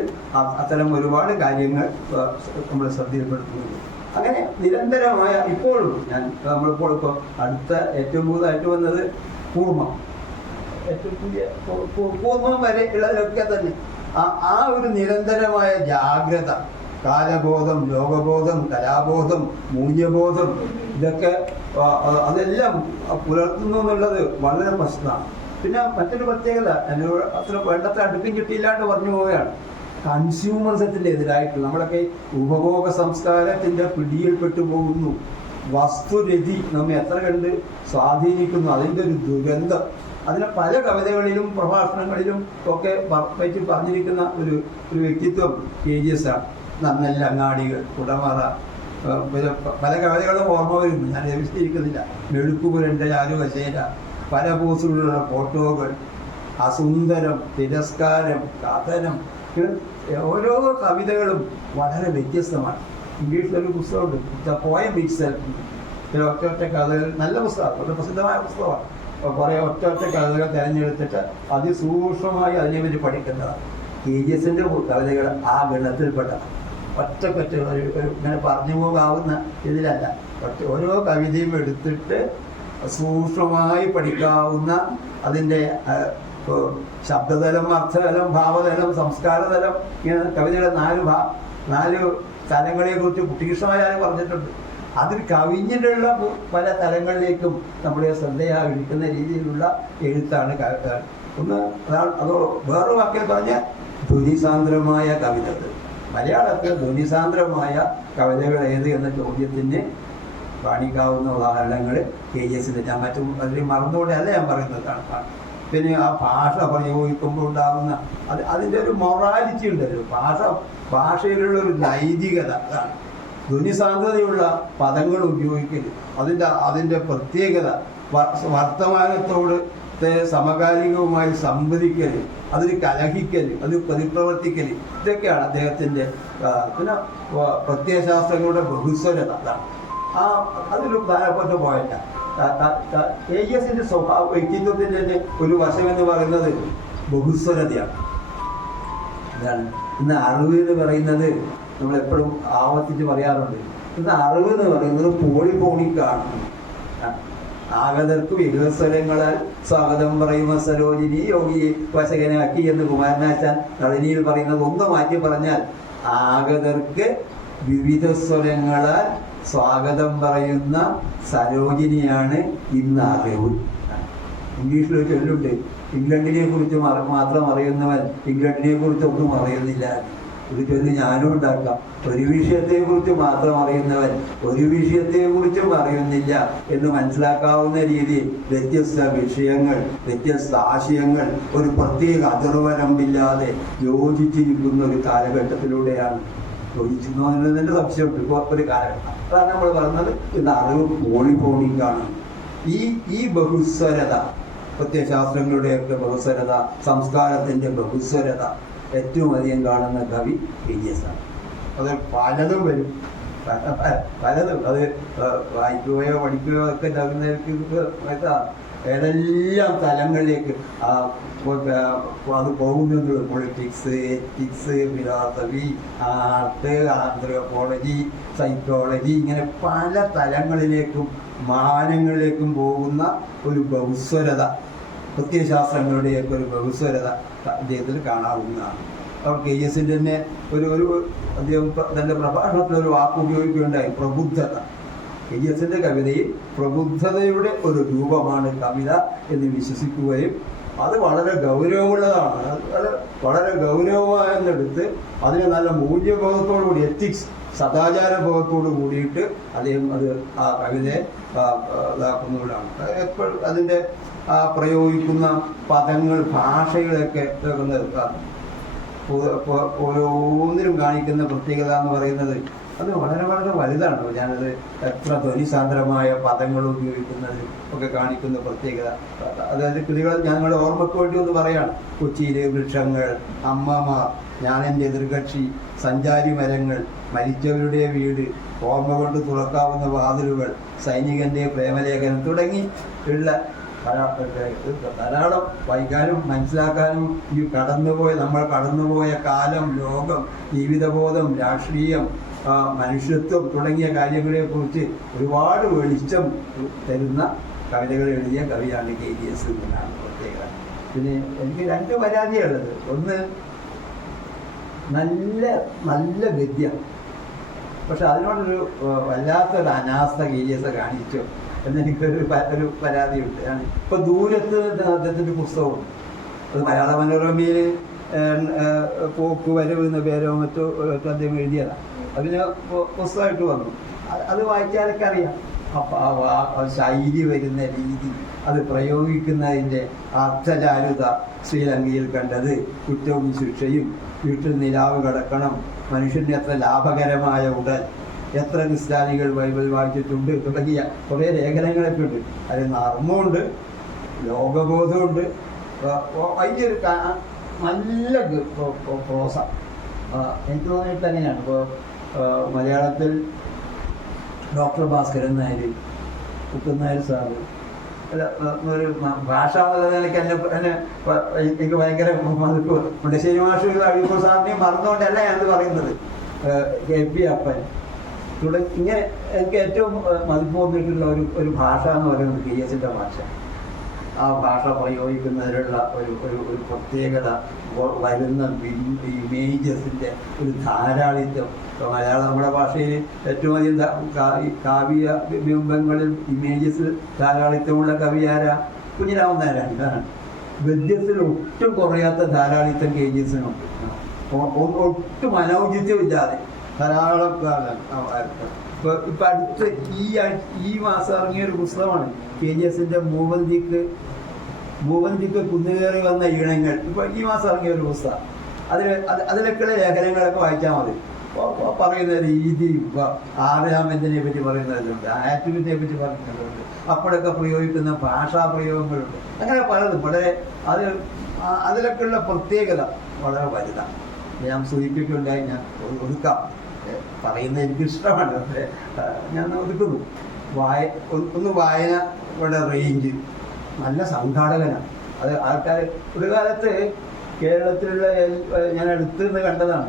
അത്തരം ഒരുപാട് കാര്യങ്ങൾ നമ്മൾ ശ്രദ്ധയിൽപ്പെടുത്തുന്നുണ്ട്. അങ്ങനെ നിരന്തരമായ ഇപ്പോഴും നമ്മളിപ്പോൾ അടുത്ത ഏറ്റവും പുതുതായിട്ട് വന്നത് കൂർമ്മം, ഏറ്റവും പുതിയ കൂർമ്മം വരെ ഉള്ളതിലൊക്കെ തന്നെ ആ ഒരു നിരന്തരമായ ജാഗ്രത, കാലബോധം, ലോകബോധം, കലാബോധം, മൂല്യബോധം, ഇതൊക്കെ അതെല്ലാം പുലർത്തുന്നു എന്നുള്ളത് വളരെ പ്രശ്നമാണ്. പിന്നെ മറ്റൊരു പ്രത്യേകത, എന്നോട് അത്ര വേണ്ടത്ര അടുക്കും കിട്ടിയില്ലാണ്ട് പറഞ്ഞു പോവുകയാണ്, കൺസ്യൂമറിസത്തിൻ്റെ എതിരായിട്ട് നമ്മളൊക്കെ ഉപഭോഗ സംസ്കാരത്തിൻ്റെ പിടിയിൽപ്പെട്ടു പോകുന്നു. വസ്തുരതി നമ്മെ എത്ര കണ്ട് സ്വാധീനിക്കുന്നു, അതിൻ്റെ ഒരു ദുരന്തം. അതിനെ പല കവിതകളിലും പ്രഭാഷണങ്ങളിലും ഒക്കെ പറ്റി പറഞ്ഞിരിക്കുന്ന ഒരു വ്യക്തിത്വം KGS ആണ്. നന്നല്ല അങ്ങാടികൾ, കുടമറ, പല കവിതകളും ഓർമ്മ വരുന്നു, ഞാൻ വിശദീകരിക്കുന്നില്ല. മെഴുക്കുപുരൻ്റെ ചാരുവശേല, പല പോസിലുള്ള ഫോട്ടോകൾ, അസുന്ദരം, തിരസ്കാരം, കഥനം, ഓരോ കവിതകളും വളരെ വ്യത്യസ്തമാണ്. ഇംഗ്ലീഷിലൊരു പുസ്തകമുണ്ട്, ദ പോയം ഇറ്റ്സെൽഫ്. ഒറ്റ കഥകൾ, നല്ല പുസ്തകമാണ്, വളരെ പ്രസിദ്ധമായ പുസ്തകമാണ്. കുറേ ഒറ്റ കഥകൾ തിരഞ്ഞെടുത്തിട്ട് അതിസൂക്ഷ്മമായി അതിനെപ്പറ്റി പഠിക്കുന്നതാണ്. KGSൻ്റെ കവിതകൾ ആ ഗണത്തിൽപ്പെട്ടതാണ്. ഒറ്റ ഇങ്ങനെ പറഞ്ഞു പോകാവുന്ന ഇതിലല്ല, ഓരോ കവിതയും എടുത്തിട്ട് സൂക്ഷ്മമായി പഠിക്കാവുന്ന, അതിൻ്റെ ശബ്ദതലം, അർത്ഥതലം, ഭാവതലം, സംസ്കാരതലം, ഇങ്ങനെ കവിതയുടെ നാല് തലങ്ങളെക്കുറിച്ച് തീക്ഷ്ണമായി പറഞ്ഞിട്ടുണ്ട്. അതിൽ കവിഞ്ഞിട്ടുള്ള പല തലങ്ങളിലേക്കും നമ്മുടെ ശ്രദ്ധയായിരിക്കുന്ന രീതിയിലുള്ള എഴുത്താണ്. ഒന്ന് അതോ വേറൊരു വാക്കിൽ പറഞ്ഞ ധ്വനിസാന്ദ്രമായ കവിതകൾ. മലയാളത്തിൽ ധ്വനിസാന്ദ്രമായ കവിതകൾ ഏത് എന്ന ചോദ്യത്തിന് കാണിക്കാവുന്ന ഉദാഹരണങ്ങൾ KGSൻ്റെ, ഞാൻ മറ്റും അതിൽ മറന്നുകൂടെ അല്ല ഞാൻ പറയുന്നതാണ്. പിന്നെ ആ ഭാഷ പ്രയോഗിക്കുമ്പോൾ ഉണ്ടാകുന്ന അതിൻ്റെ ഒരു മൊറാലിറ്റി ഉണ്ടല്ലോ, ഭാഷയിലുള്ള ഒരു നൈതികത, അതാണ്. ധ്വനിസാന്ദ്രതയുള്ള പദങ്ങൾ ഉപയോഗിക്കൽ, അതിൻ്റെ പ്രത്യേകത, വർത്തമാനത്തോട് സമകാലികവുമായി സംവദിക്കൽ, അതിന് കലഹിക്കൽ, അത് പ്രതിപ്രവർത്തിക്കൽ, ഇതൊക്കെയാണ് അദ്ദേഹത്തിൻ്റെ. പിന്നെ പ്രത്യയശാസ്ത്രങ്ങളുടെ ബഹുസ്വരത, അതാണ് അതൊരു പ്രധാനപ്പെട്ട പോയിന്റ്. KGSൻ്റെ വ്യക്തിത്വത്തിൻ്റെ തന്നെ ഒരു വശം എന്ന് പറയുന്നത് ബഹുസ്വരതയാണ്. ഇതാണ് ഇന്ന് അറിവ് എന്ന് പറയുന്നത് നമ്മളെപ്പോഴും ആവർത്തിച്ച് പറയാറുണ്ട്. ഇന്ന് അറിവ് എന്ന് പറയുന്നത് പോളിഫോണിക്കാണ്. ആഗതർക്കും ഇരുവസ്വരങ്ങളാൽ സ്വാഗതം പറയുന്ന സരോജിനി യോഗിയെ വശകനാക്കി എന്ന് കുമാരനാശാൻ നളിനിയിൽ പറയുന്നത് ഒന്ന് മാറ്റി പറഞ്ഞാൽ, ആഗതർക്ക് വിവിധ സ്വരങ്ങളാൽ സ്വാഗതം പറയുന്ന സരോജിനിയാണ് ഇന്ന് അറിവ്. ഇംഗ്ലീഷിൽ ചൊല്ലുണ്ട്, ഇംഗ്ലണ്ടിനെ കുറിച്ച് മാത്രം അറിയുന്നവൻ ഇംഗ്ലണ്ടിനെ കുറിച്ച് ഒന്നും അറിയുന്നില്ല. ഒരു ചൊല്ല് ഞാനും ഉണ്ടാക്കാം. ഒരു വിഷയത്തെക്കുറിച്ച് മാത്രം അറിയുന്നവൻ ഒരു വിഷയത്തെക്കുറിച്ചും അറിയുന്നില്ല എന്ന് മനസ്സിലാക്കാവുന്ന രീതിയിൽ വ്യത്യസ്ത വിഷയങ്ങൾ, വ്യത്യസ്ത ആശയങ്ങൾ ഒരു പ്രത്യേക അതിർവരമ്പില്ലാതെ യോജിച്ചിരിക്കുന്ന ഒരു കാലഘട്ടത്തിലൂടെയാണ്. യോജിച്ചിരുന്നോ എന്നുള്ളതിൻ്റെ സംശയമുണ്ട്. ഇപ്പോൾ ഒരു കാലഘട്ടം, അതാണ് നമ്മൾ പറഞ്ഞത്. ഇന്ന് അറിവ് പോളിഫോണിക്കാണ്. ഈ ബഹുസ്വരത, പ്രത്യയശാസ്ത്രങ്ങളുടെയൊക്കെ ബഹുസ്വരത, സംസ്കാരത്തിൻ്റെ ബഹുസ്വരത ഏറ്റവും അധികം കാണുന്ന കവി KGS ആണ്. അത് പലതും വരും, പലതും. അത് വായിക്കുകയോ പഠിക്കുകയോ ഒക്കെ ഉണ്ടാകുന്നവർക്ക് ഏതെല്ലാം തലങ്ങളിലേക്ക് അത് പോകുന്നുണ്ട്. Politics, ethics, philosophy, art, anthropology, psychology, ഇങ്ങനെ പല തലങ്ങളിലേക്കും മാനങ്ങളിലേക്കും പോകുന്ന ഒരു ബഹുസ്വരത, പ്രത്യയശാസ്ത്രങ്ങളുടെയൊക്കെ ഒരു ബഹുസ്വരത അദ്ദേഹത്തിൽ കാണാവുന്നതാണ്. അപ്പോൾ KGSൻ്റെ തന്നെ ഒരു അദ്ദേഹം തൻ്റെ പ്രഭാഷണത്തിലൊരു വാക്ക് ഉപയോഗിക്കുകയുണ്ടായി, പ്രബുദ്ധത. KGSൻ്റെ കവിതയിൽ പ്രബുദ്ധതയുടെ ഒരു രൂപമാണ് കവിത എന്ന് വിശ്വസിക്കുകയും അത് വളരെ ഗൗരവമുള്ളതാണ്, അത് വളരെ ഗൗരവമായെന്നെടുത്ത് അതിനെ നല്ല മൂല്യബോധത്തോടു കൂടി, എത്തിക്സ്, സദാചാരബോധത്തോടു കൂടിയിട്ട് അദ്ദേഹം ആ കവിതയെ ഇതാക്കുന്നവരാണ്. എപ്പോഴും അതിൻ്റെ പ്രയോഗിക്കുന്ന പദങ്ങൾ, ഭാഷകളൊക്കെ നിർത്താറുണ്ട്. ഓരോന്നിനും കാണിക്കുന്ന പ്രത്യേകത എന്ന് പറയുന്നത് അത് വളരെ വളരെ വലുതാണ്. ഞാനത് എത്ര ധ്വനിസാന്ദ്രമായ പദങ്ങൾ ഉപയോഗിക്കുന്നത് ഒക്കെ കാണിക്കുന്ന പ്രത്യേകത. അതായത് കൃതികൾ ഞങ്ങളുടെ ഓർമ്മയ്ക്ക് വേണ്ടി ഒന്ന് പറയാണ്. കൊച്ചിയിലെ വൃക്ഷങ്ങൾ, അമ്മമാർ, ഞാനെൻ്റെ എതിർകക്ഷി, സഞ്ചാരി മരങ്ങൾ, മരിച്ചവരുടെ വീട്, ഓർമ്മ കൊണ്ട് തുറക്കാവുന്ന വാതിലുകൾ, സൈനികൻ്റെ പ്രേമലേഖനം തുടങ്ങി ഉള്ള ധാരാളം വായിക്കാനും മനസ്സിലാക്കാനും നമ്മൾ കടന്നുപോയ കാലം, ലോകം, ജീവിതബോധം, രാഷ്ട്രീയം, മനുഷ്യത്വം തുടങ്ങിയ കാര്യങ്ങളെക്കുറിച്ച് ഒരുപാട് വെളിച്ചം തരുന്ന കവിതകൾ എഴുതിയ കവിയാണ് KGS എന്നാണ് പ്രത്യേകത. പിന്നെ എനിക്ക് 2 പരാതിയുള്ളത്. ഒന്ന്, നല്ല നല്ല ഗദ്യം, പക്ഷെ അതിനോടൊരു വല്ലാത്തൊരു അനാസ്ഥ KGS കാണിച്ചു എന്നെനിക്കൊരു പരാതിയുണ്ട്. ഇപ്പൊ ദൂരത്ത് അദ്ദേഹത്തിൻ്റെ പുസ്തകമുണ്ട്. അത് മലയാള മനോരമയിൽ പോക്ക് വരവ് എന്ന പേരോ മറ്റോ അദ്ദേഹം എഴുതിയതാണ്. അതിന് പുസ്തകമായിട്ട് വന്നു. അത് വായിച്ചാലൊക്കെ അറിയാം. അപ്പം ശൈലി വരുന്ന രീതി, അത് പ്രയോഗിക്കുന്നതിൻ്റെ അർത്ഥചാരുത, ശ്രീലങ്കയിൽ കണ്ടത്, കുറ്റവും ശിക്ഷയും, വീട്ടിൽ നിലാവ് കടക്കണം, മനുഷ്യന് എത്ര ലാഭകരമായ ഉടൽ, എത്ര ക്രിസ്ത്യാനികൾ ബൈബിൾ വായിച്ചിട്ടുണ്ട് തുടങ്ങിയ കുറേ ലേഖനങ്ങളൊക്കെ ഉണ്ട്. അതിൽ നർമ്മമുണ്ട്, ലോകബോധമുണ്ട്, വലിയൊരു നല്ല പ്രോസ. എനിക്ക് തോന്നിയിട്ട് അങ്ങനെയാണ്. ഇപ്പോൾ മലയാളത്തിൽ ഡോക്ടർ ഭാസ്കരൻ നായർ, കുട്ടനായർ സാറ്, ഒരു ഭാഷാ നിലയ്ക്ക് എന്നെ എനിക്ക് ഭയങ്കര മതിപ്പ്. മുണ്ടശ്ശേരി മാഷ് അഴിപ്പൂർ സാറിനെയും മറന്നുകൊണ്ടല്ല ഞാനത് പറയുന്നത്. KP അപ്പൻ ഇങ്ങനെ എനിക്ക് ഏറ്റവും മതിപ്പ് തോന്നിയിട്ടുള്ള ഒരു ഭാഷ എന്ന് പറയുന്നത് KGSൻ്റെ ഭാഷ. ആ ഭാഷ പ്രയോഗിക്കുന്നതിലുള്ള ഒരു പ്രത്യേകത, വരുന്ന ഇമേജസിൻ്റെ ഒരു ധാരാളിത്വം. മലയാളം നമ്മുടെ ഭാഷയിൽ ഏറ്റവും അധികം കാവ്യ ബിംബങ്ങളിൽ ഇമേജസ് ധാരാളിത്വമുള്ള കവിയാരാ? കുഞ്ഞിരാമൻ നായരാണ്. ഗദ്യത്തിൽ ഒട്ടും കുറയാത്ത ധാരാളിത്വം KGSനുണ്ട്. ഒട്ടും അനൗചിത്യമില്ലാതെ ധാരാളം ഇപ്പം അടുത്ത് ഈ മാസം ഇറങ്ങിയൊരു പുസ്തകമാണ് KGSൻ്റെ മൂവന്തിക്ക് കുന്നുകയറി വന്ന ഈണങ്ങൾ. ഇപ്പം ഈ മാസം ഇറങ്ങിയൊരു പുസ്തകം. അതിലൊക്കെയുള്ള ലേഖനങ്ങളൊക്കെ വായിച്ചാൽ മതി. പറയുന്ന രീതിയും ആറാമത്തിനെ പറ്റി പറയുന്നതിലുണ്ട്, ആറ്റിവിറ്റിയെ പറ്റി പറയുന്നതിലുണ്ട്, അപ്പോഴൊക്കെ പ്രയോഗിക്കുന്ന ഭാഷാ പ്രയോഗങ്ങളുണ്ട്. അങ്ങനെ പലതും വളരെ അതിലൊക്കെയുള്ള പ്രത്യേകത വളരെ വലുതാണ്. ഞാൻ സൂചിപ്പിക്കുകയുണ്ടായി. ഞാൻ ഒതുക്കാം, പറയുന്നത് എനിക്കിഷ്ടമാണ്, പക്ഷേ ഞാൻ ഒതുക്കുന്നു. ഒന്ന് വായനയുടെ റേഞ്ച്, നല്ല സംഘാടകനാണ്. അത് ആൾക്കാർ ഒരു കാലത്ത് കേരളത്തിലുള്ള ഞാൻ അടുത്ത് നിന്ന് കണ്ടതാണ്.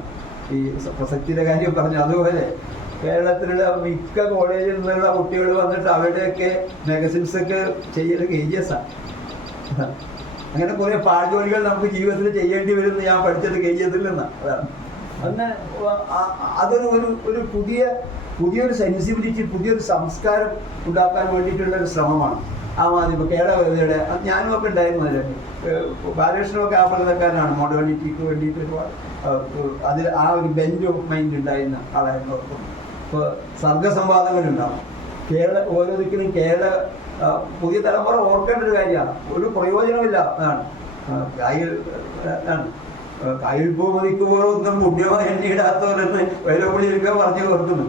ഈ പ്രസക്തിയുടെ കാര്യം പറഞ്ഞു. അതുപോലെ കേരളത്തിലുള്ള മിക്ക കോളേജിൽ നിന്നുള്ള കുട്ടികൾ വന്നിട്ട് അവരുടെയൊക്കെ മാഗസിൻസൊക്കെ ചെയ്യൽ KGS ആണ്. അങ്ങനെ കുറേ പാഴ്ജോലികൾ നമുക്ക് ജീവിതത്തിൽ ചെയ്യേണ്ടി വരുമെന്ന് ഞാൻ പഠിച്ചത് KGSൽ നിന്നാണ്. അതാണ് അതൊരു ഒരു പുതിയൊരു സെൻസിബിലിറ്റി, പുതിയൊരു സംസ്കാരം ഉണ്ടാക്കാൻ വേണ്ടിയിട്ടുള്ളൊരു ശ്രമമാണ്. ആ മാതിരി ഇപ്പോൾ കേരള കവിതയുടെ ഞാനും ഒക്കെ ഉണ്ടായിരുന്നു. അതിൽ ബാലകൃഷ്ണനൊക്കെ ആ പ്രകൃതക്കാരനാണ്. മോഡേണിറ്റിക്ക് വേണ്ടിയിട്ട് അതിൽ ആ ഒരു ബെഞ്ച് ഓഫ് മൈൻഡ് ഉണ്ടായിരുന്ന ആളായിരുന്നു. ഇപ്പോൾ സർഗസംവാദങ്ങളുണ്ടാവും ഓരോ ദിക്കിലും. പുതിയ തലമുറ ഓർക്കേണ്ട ഒരു കാര്യമാണ്. ഒരു പ്രയോജനമില്ല എന്നാണ്. കായിൽ പൂ മതിക്കുമ്പോഴൊന്നും പുണ്യമായി എണ്ണിയിടാത്തവരെന്ന് വൈലോപ്പിളിയൊക്കെ പറഞ്ഞു ഓർക്കുന്നു.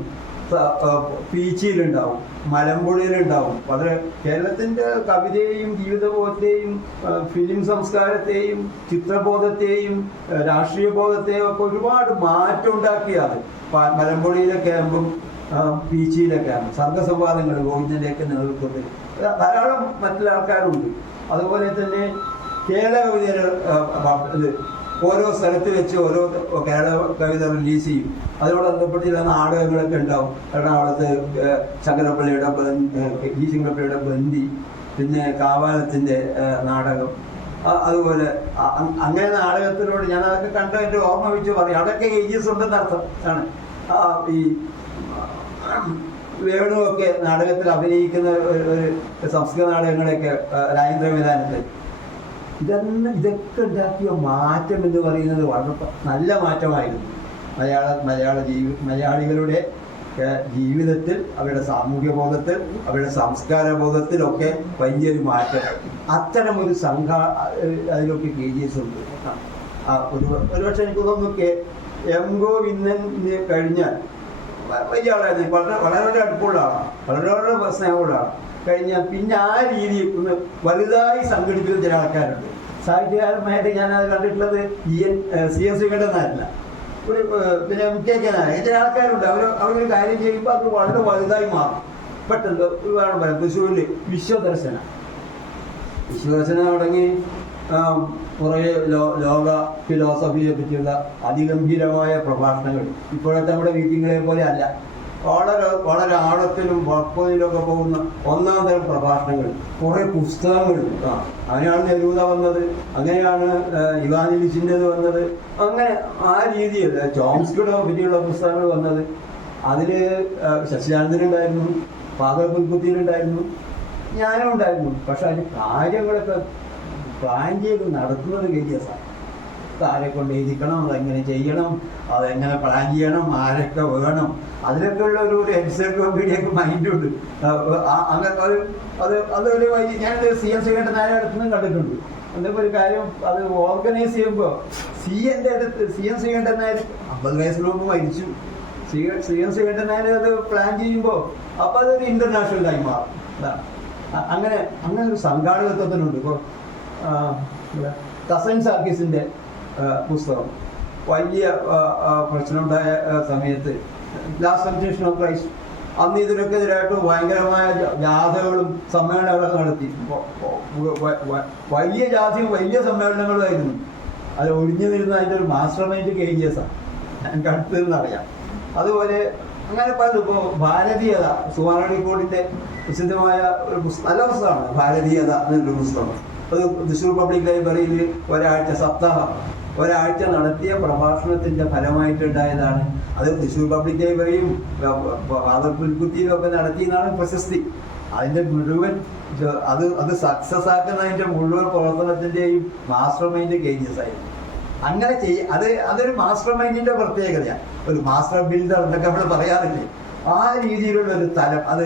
പീച്ചിയിലുണ്ടാവും, മലമ്പുഴയിലുണ്ടാവും. വളരെ കേരളത്തിൻ്റെ കവിതയെയും ജീവിതബോധത്തെയും ഫിലിം സംസ്കാരത്തെയും ചിത്രബോധത്തെയും രാഷ്ട്രീയ ബോധത്തെയും ഒക്കെ ഒരുപാട് മാറ്റം ഉണ്ടാക്കിയാണ് മലമ്പുഴയിലെ ക്യാമ്പും പീച്ചിയിലെ ക്യാമ്പും. സർഗസംവാദങ്ങൾ ഗോവിന്ദൻ്റെയൊക്കെ നേതൃത്വത്തിൽ ധാരാളം മറ്റുള്ള ആൾക്കാരുണ്ട്. അതുപോലെ തന്നെ കേരള കവിതയുടെ ഓരോ സ്ഥലത്ത് വെച്ച് ഓരോ കേരള കവിത റിലീസ് ചെയ്യും. അതിനോട് ബന്ധപ്പെട്ട് ചില നാടകങ്ങളൊക്കെ ഉണ്ടാവും. എറണാകുളത്ത് ശങ്കരപ്പള്ളിയുടെ ശങ്കരപ്പള്ളിയുടെ ബന്ദി, പിന്നെ കാവാലത്തിൻ്റെ നാടകം. അതുപോലെ അങ്ങനെ നാടകത്തിനോട് ഞാൻ അതൊക്കെ കണ്ട് എൻ്റെ ഓർമ്മ വെച്ച് പറയും. അതൊക്കെ KGS ഉണ്ടെന്ന് അർത്ഥം ആണ്. ഈ വേണുവൊക്കെ നാടകത്തിൽ അഭിനയിക്കുന്ന ഒരു സംസ്കൃത നാടകങ്ങളൊക്കെ രാജേന്ദ്ര വിധാനത്തിൽ ഇതൊക്കെ ഉണ്ടാക്കിയ മാറ്റം എന്ന് പറയുന്നത് വളരെ നല്ല മാറ്റമായിരുന്നു. മലയാളികളുടെ ജീവിതത്തിൽ, അവരുടെ സാമൂഹ്യ ബോധത്തിൽ, അവരുടെ സംസ്കാര ബോധത്തിലൊക്കെ വലിയൊരു മാറ്റം. അത്തരമൊരു അതിലൊക്കെ KGS ഉണ്ട്. ഒരുപക്ഷെ എനിക്ക് തോന്നുന്നു എം ഗോവിന്ദൻ കഴിഞ്ഞാൽ വലിയ ആളായിരുന്നു, വളരെ വളരെ അടുപ്പമുള്ള ആളാണ്, വളരെ വളരെ സ്നേഹമുള്ള ആളാണ്. കഴിഞ്ഞാൽ പിന്നെ ആ രീതി ഒന്ന് വലുതായി സംഘടിപ്പിക്കുന്ന ചില ആൾക്കാരുണ്ട്. സാഹിത്യകാരന്മാരായിട്ട് ഞാനത് കണ്ടിട്ടുള്ളത് CN ശ്രീകണ്ഠനായല്ല, ഒരു പിന്നെ MK നായർ, ചില ആൾക്കാരുണ്ട്. അവരൊരു കാര്യം ചെയ്യുമ്പോൾ അത് വളരെ വലുതായി മാറും പെട്ടെന്ന്. ഉദാഹരണം പറയാം, തൃശ്ശൂരിൽ വിശ്വദർശന തുടങ്ങി കുറേ ലോക ഫിലോസഫിയെ പറ്റിയുള്ള അതിഗംഭീരമായ പ്രഭാഷണങ്ങൾ. ഇപ്പോഴത്തെ നമ്മുടെ മീറ്റിങ്ങുകളെ പോലെ അല്ല, വളരെ വളരെ ആഴത്തിലും വക്വതയിലൊക്കെ പോകുന്ന ഒന്നാം തരം പ്രഭാഷണങ്ങൾ, കുറേ പുസ്തകങ്ങൾ. അങ്ങനെയാണ് നെരൂദ വന്നത്, അങ്ങനെയാണ് ഇവാൻ ഇലിച്ചിൻ്റെത് വന്നത്, അങ്ങനെ ആ രീതിയിൽ ചോംസ്കിയുടെ പറ്റിയുള്ള പുസ്തകങ്ങൾ വന്നത്. അതിൽ ശശികാന്തനുണ്ടായിരുന്നു, ഫാദർ പുൽക്കുത്തിയിലുണ്ടായിരുന്നു, ഞാനും ഉണ്ടായിരുന്നു. പക്ഷെ അതിന് കാര്യങ്ങളൊക്കെ പ്ലാൻ ചെയ്ത് നടത്തുന്നത് KGS-ആണ്. ആരെ കൊണ്ട് എഴുതിക്കണം, അതെങ്ങനെ ചെയ്യണം, അതെങ്ങനെ പ്ലാൻ ചെയ്യണം, ആരൊക്കെ വേണം, അതിലൊക്കെ ഉള്ള ഒരു എൻസൈക്ലോപീഡിയൊക്കെ മൈൻഡുണ്ട്. അങ്ങനെ അതൊരു ഞാനത് CN ശ്രീകണ്ഠനായരുടെ അടുത്ത് നിന്നും കണ്ടിട്ടുണ്ട്. എന്തൊക്കെ ഒരു കാര്യം അത് ഓർഗനൈസ് ചെയ്യുമ്പോൾ CN ശ്രീകണ്ഠനായർ 50 വയസ്സിന് മുമ്പ് മരിച്ചു. CN ശ്രീകണ്ഠനായർ അത് പ്ലാൻ ചെയ്യുമ്പോൾ അപ്പോൾ അതൊരു ഇന്റർനാഷണലായി മാറും. അങ്ങനെ ഒരു സംഘാടകത്വത്തിനുണ്ട്. ഇപ്പോൾ കസൻ സാർക്കീസിൻ്റെ പുസ്തകം വലിയ പ്രശ്നമുണ്ടായ സമയത്ത് ലാസ്റ്റ് ടെംപ്റ്റേഷൻ ഓഫ് ക്രൈസ്റ്റ്, അന്ന് ഇതിനൊക്കെതിരായിട്ട് ഭയങ്കരമായ ജാഥകളും സമ്മേളനങ്ങളൊക്കെ നടത്തി. വലിയ ജാഥയും വലിയ സമ്മേളനങ്ങളുമായിരുന്നു. അത് ഒഴിഞ്ഞു നിരുന്ന അതിൻ്റെ ഒരു മാസ്റ്റർ മൈൻഡ് KGS-ആണ്, എനിക്ക് അടുത്തതെന്നറിയാം. അതുപോലെ അങ്ങനെ പലതും. ഇപ്പോൾ ഭാരതീയത, സുവർണക്കോടിൻ്റെ പ്രസിദ്ധമായ ഒരു പുസ്തകം, നല്ല പുസ്തകമാണ് ഭാരതീയത എന്നൊരു പുസ്തകം. അത് തൃശ്ശൂർ പബ്ലിക് ലൈബ്രറിയിൽ ഒരാഴ്ച നടത്തിയ പ്രഭാഷണത്തിൻ്റെ ഫലമായിട്ടുണ്ടായതാണ്. അത് തൃശ്ശൂർ പബ്ലിക് ലൈബ്രറിയും ഫാദർ പുൽക്കുത്തിയും ഒക്കെ നടത്തിയെന്നാണ് പ്രശസ്തി. അതിൻ്റെ മുഴുവൻ അത് സക്സസ് ആക്കുന്നതിൻ്റെ മുഴുവൻ പ്രവർത്തനത്തിൻ്റെയും മാസ്റ്റർ മൈൻഡ് KGS-ആയിരുന്നു. അങ്ങനെ അതൊരു മാസ്റ്റർ മൈൻഡിൻ്റെ പ്രത്യേകതയാണ്. ഒരു മാസ്റ്റർ ബിൽഡർ എന്നൊക്കെ നമ്മൾ പറയാറില്ലേ, ആ രീതിയിലുള്ള ഒരു തലം. അത്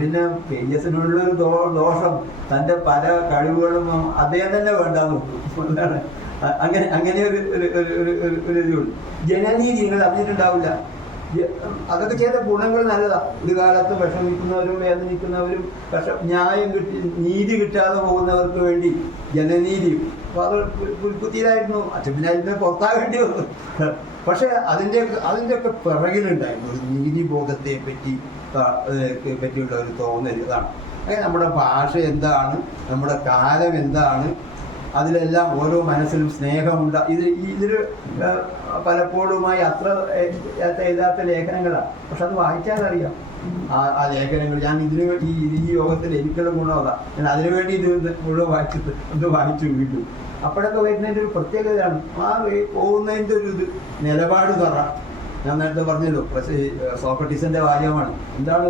പിന്നെ KGS-നുള്ളൊരു ദോഷം, തൻ്റെ പല കഴിവുകളും അദ്ദേഹം തന്നെ വേണ്ടാന്ന് നോക്കും. എന്താണ് അങ്ങനെ ഒരു ഇതുണ്ട്. ജനനീതികൾ അറിഞ്ഞിട്ടുണ്ടാവില്ല. അതൊക്കെ ചെയ്ത ഗുണങ്ങൾ നല്ലതാണ്. ഒരു കാലത്ത് വിഷമിക്കുന്നവരും വേദനിക്കുന്നവരും ന്യായം നീതി കിട്ടാതെ പോകുന്നവർക്ക് വേണ്ടി ജനനീതിയും. അപ്പോൾ അത് പുൽക്കുത്തിയിലായിരുന്നു. അച്ഛനായിരുന്നു പുറത്താകേണ്ടി വന്നു. പക്ഷെ അതിൻ്റെയൊക്കെ പിറകിലുണ്ടായിരുന്നു ഒരു നീതിബോധത്തെ പറ്റിയുള്ള ഒരു തോന്നൽ. ഇതാണ് നമ്മുടെ ഭാഷ എന്താണ്, നമ്മുടെ കാലം എന്താണ്, അതിലെല്ലാം ഓരോ മനസ്സിലും സ്നേഹമുണ്ട്. ഇതിൽ പലപ്പോഴുമായി അത്ര എഴുതാത്ത ലേഖനങ്ങളാണ്. പക്ഷെ അത് വായിച്ചാലറിയാം ആ ലേഖനങ്ങൾ. ഞാൻ ഈ യോഗത്തിൽ എനിക്കുള്ള ഗുണമല്ല, ഞാൻ അതിനുവേണ്ടി ഇത് മുഴുവൻ വായിച്ചു വീണ്ടും. അപ്പോഴൊക്കെ വരുന്നതിൻ്റെ ഒരു പ്രത്യേകതയാണ് ആ പോകുന്നതിൻ്റെ ഒരു നിലപാട് തറ. ഞാൻ നേരത്തെ പറഞ്ഞല്ലോ, സോക്രട്ടീസിൻ്റെ കാര്യമാണ്. എന്താണ്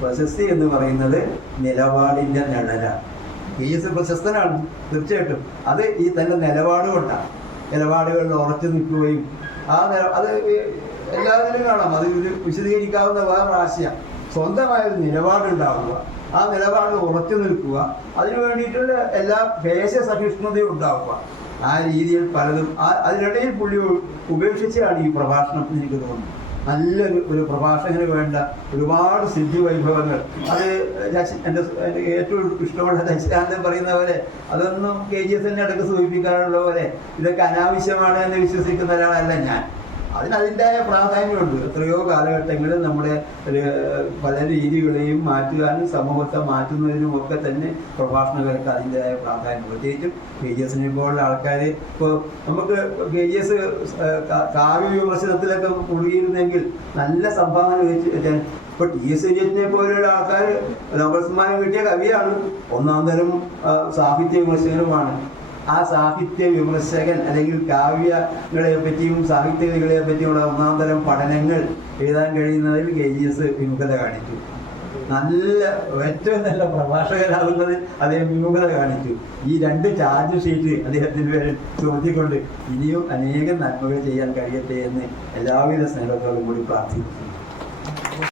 പ്രശസ്തി എന്ന് പറയുന്നത് നിലപാടിൻ്റെ നിഴലാണ്. KGS പ്രശസ്തനാണ് തീർച്ചയായിട്ടും. അത് ഈ തന്നെ നിലപാട് കൊണ്ടാണ്. നിലപാടുകളിൽ ഉറച്ചു നിൽക്കുകയും അത് എല്ലാവരിലും കാണാം. അത് വിശദീകരിക്കാവുന്ന വേറെ ആശയം. സ്വന്തമായൊരു നിലപാടുണ്ടാവുക, ആ നിലപാടിൽ ഉറച്ചു നിൽക്കുക, അതിനു വേണ്ടിയിട്ടുള്ള എല്ലാ സഹിഷ്ണുതയും ഉണ്ടാവുക. ആ രീതിയിൽ പലതും അതിനിടയിൽ പുള്ളി ഉപേക്ഷിച്ചാണ് ഈ പ്രഭാഷണം എനിക്ക് തോന്നുന്നു. നല്ലൊരു പ്രഭാഷകന് വേണ്ട ഒരുപാട് സിദ്ധി വൈഭവങ്ങൾ. അത് എൻ്റെ ഏറ്റവും ഇഷ്ടമുള്ള ശശികാന്തൻ പറയുന്ന പോലെ അതൊന്നും KGS-നെ അടക്കം സൂചിപ്പിക്കാനുള്ള പോലെ ഇതൊക്കെ അനാവശ്യമാണ് എന്ന് വിശ്വസിക്കുന്ന ഒരാളല്ല ഞാൻ. അതിൻ്റെതായ പ്രാധാന്യമുണ്ട്. എത്രയോ കാലഘട്ടങ്ങളിൽ നമ്മുടെ പല രീതികളെയും മാറ്റുവാനും സമൂഹത്തെ മാറ്റുന്നതിനും ഒക്കെ തന്നെ പ്രഭാഷണങ്ങൾക്ക് അതിൻ്റെതായ പ്രാധാന്യം. പ്രത്യേകിച്ചും KGS-നെ പോലുള്ള ആൾക്കാർ ഇപ്പോൾ നമുക്ക് KGS കാവ്യ വിമർശനത്തിലൊക്കെ മുഴുകിയിരുന്നെങ്കിൽ നല്ല സംഭാവന വെച്ച്. ഇപ്പോൾ TS എലിയറ്റിനെ പോലെയുള്ള ആൾക്കാർ നോബൽ സമ്മാനം കിട്ടിയ കവിയാണ്, ഒന്നാം തരം സാഹിത്യ വിമർശകനുമാണ്. ആ സാഹിത്യ വിമർശകൻ അല്ലെങ്കിൽ കാവ്യങ്ങളെ പറ്റിയും സാഹിത്യകളെ പറ്റിയുള്ള ഒന്നാം തരം പഠനങ്ങൾ എഴുതാൻ കഴിയുന്നതിൽ KGS വിമുഖത കാണിച്ചു. ഏറ്റവും നല്ല പ്രഭാഷകനാകുന്നതിൽ അദ്ദേഹം വിമുഖത കാണിച്ചു. ഈ 2 ചാർജ് ഷീറ്റ് അദ്ദേഹത്തിന് പേരിൽ ചുമത്തിക്കൊണ്ട് ഇനിയും അനേകം നന്മകൾ ചെയ്യാൻ കഴിയട്ടെ എന്ന് എല്ലാവിധ സ്നേഹത്തോടും കൂടി പ്രാർത്ഥിക്കുന്നു.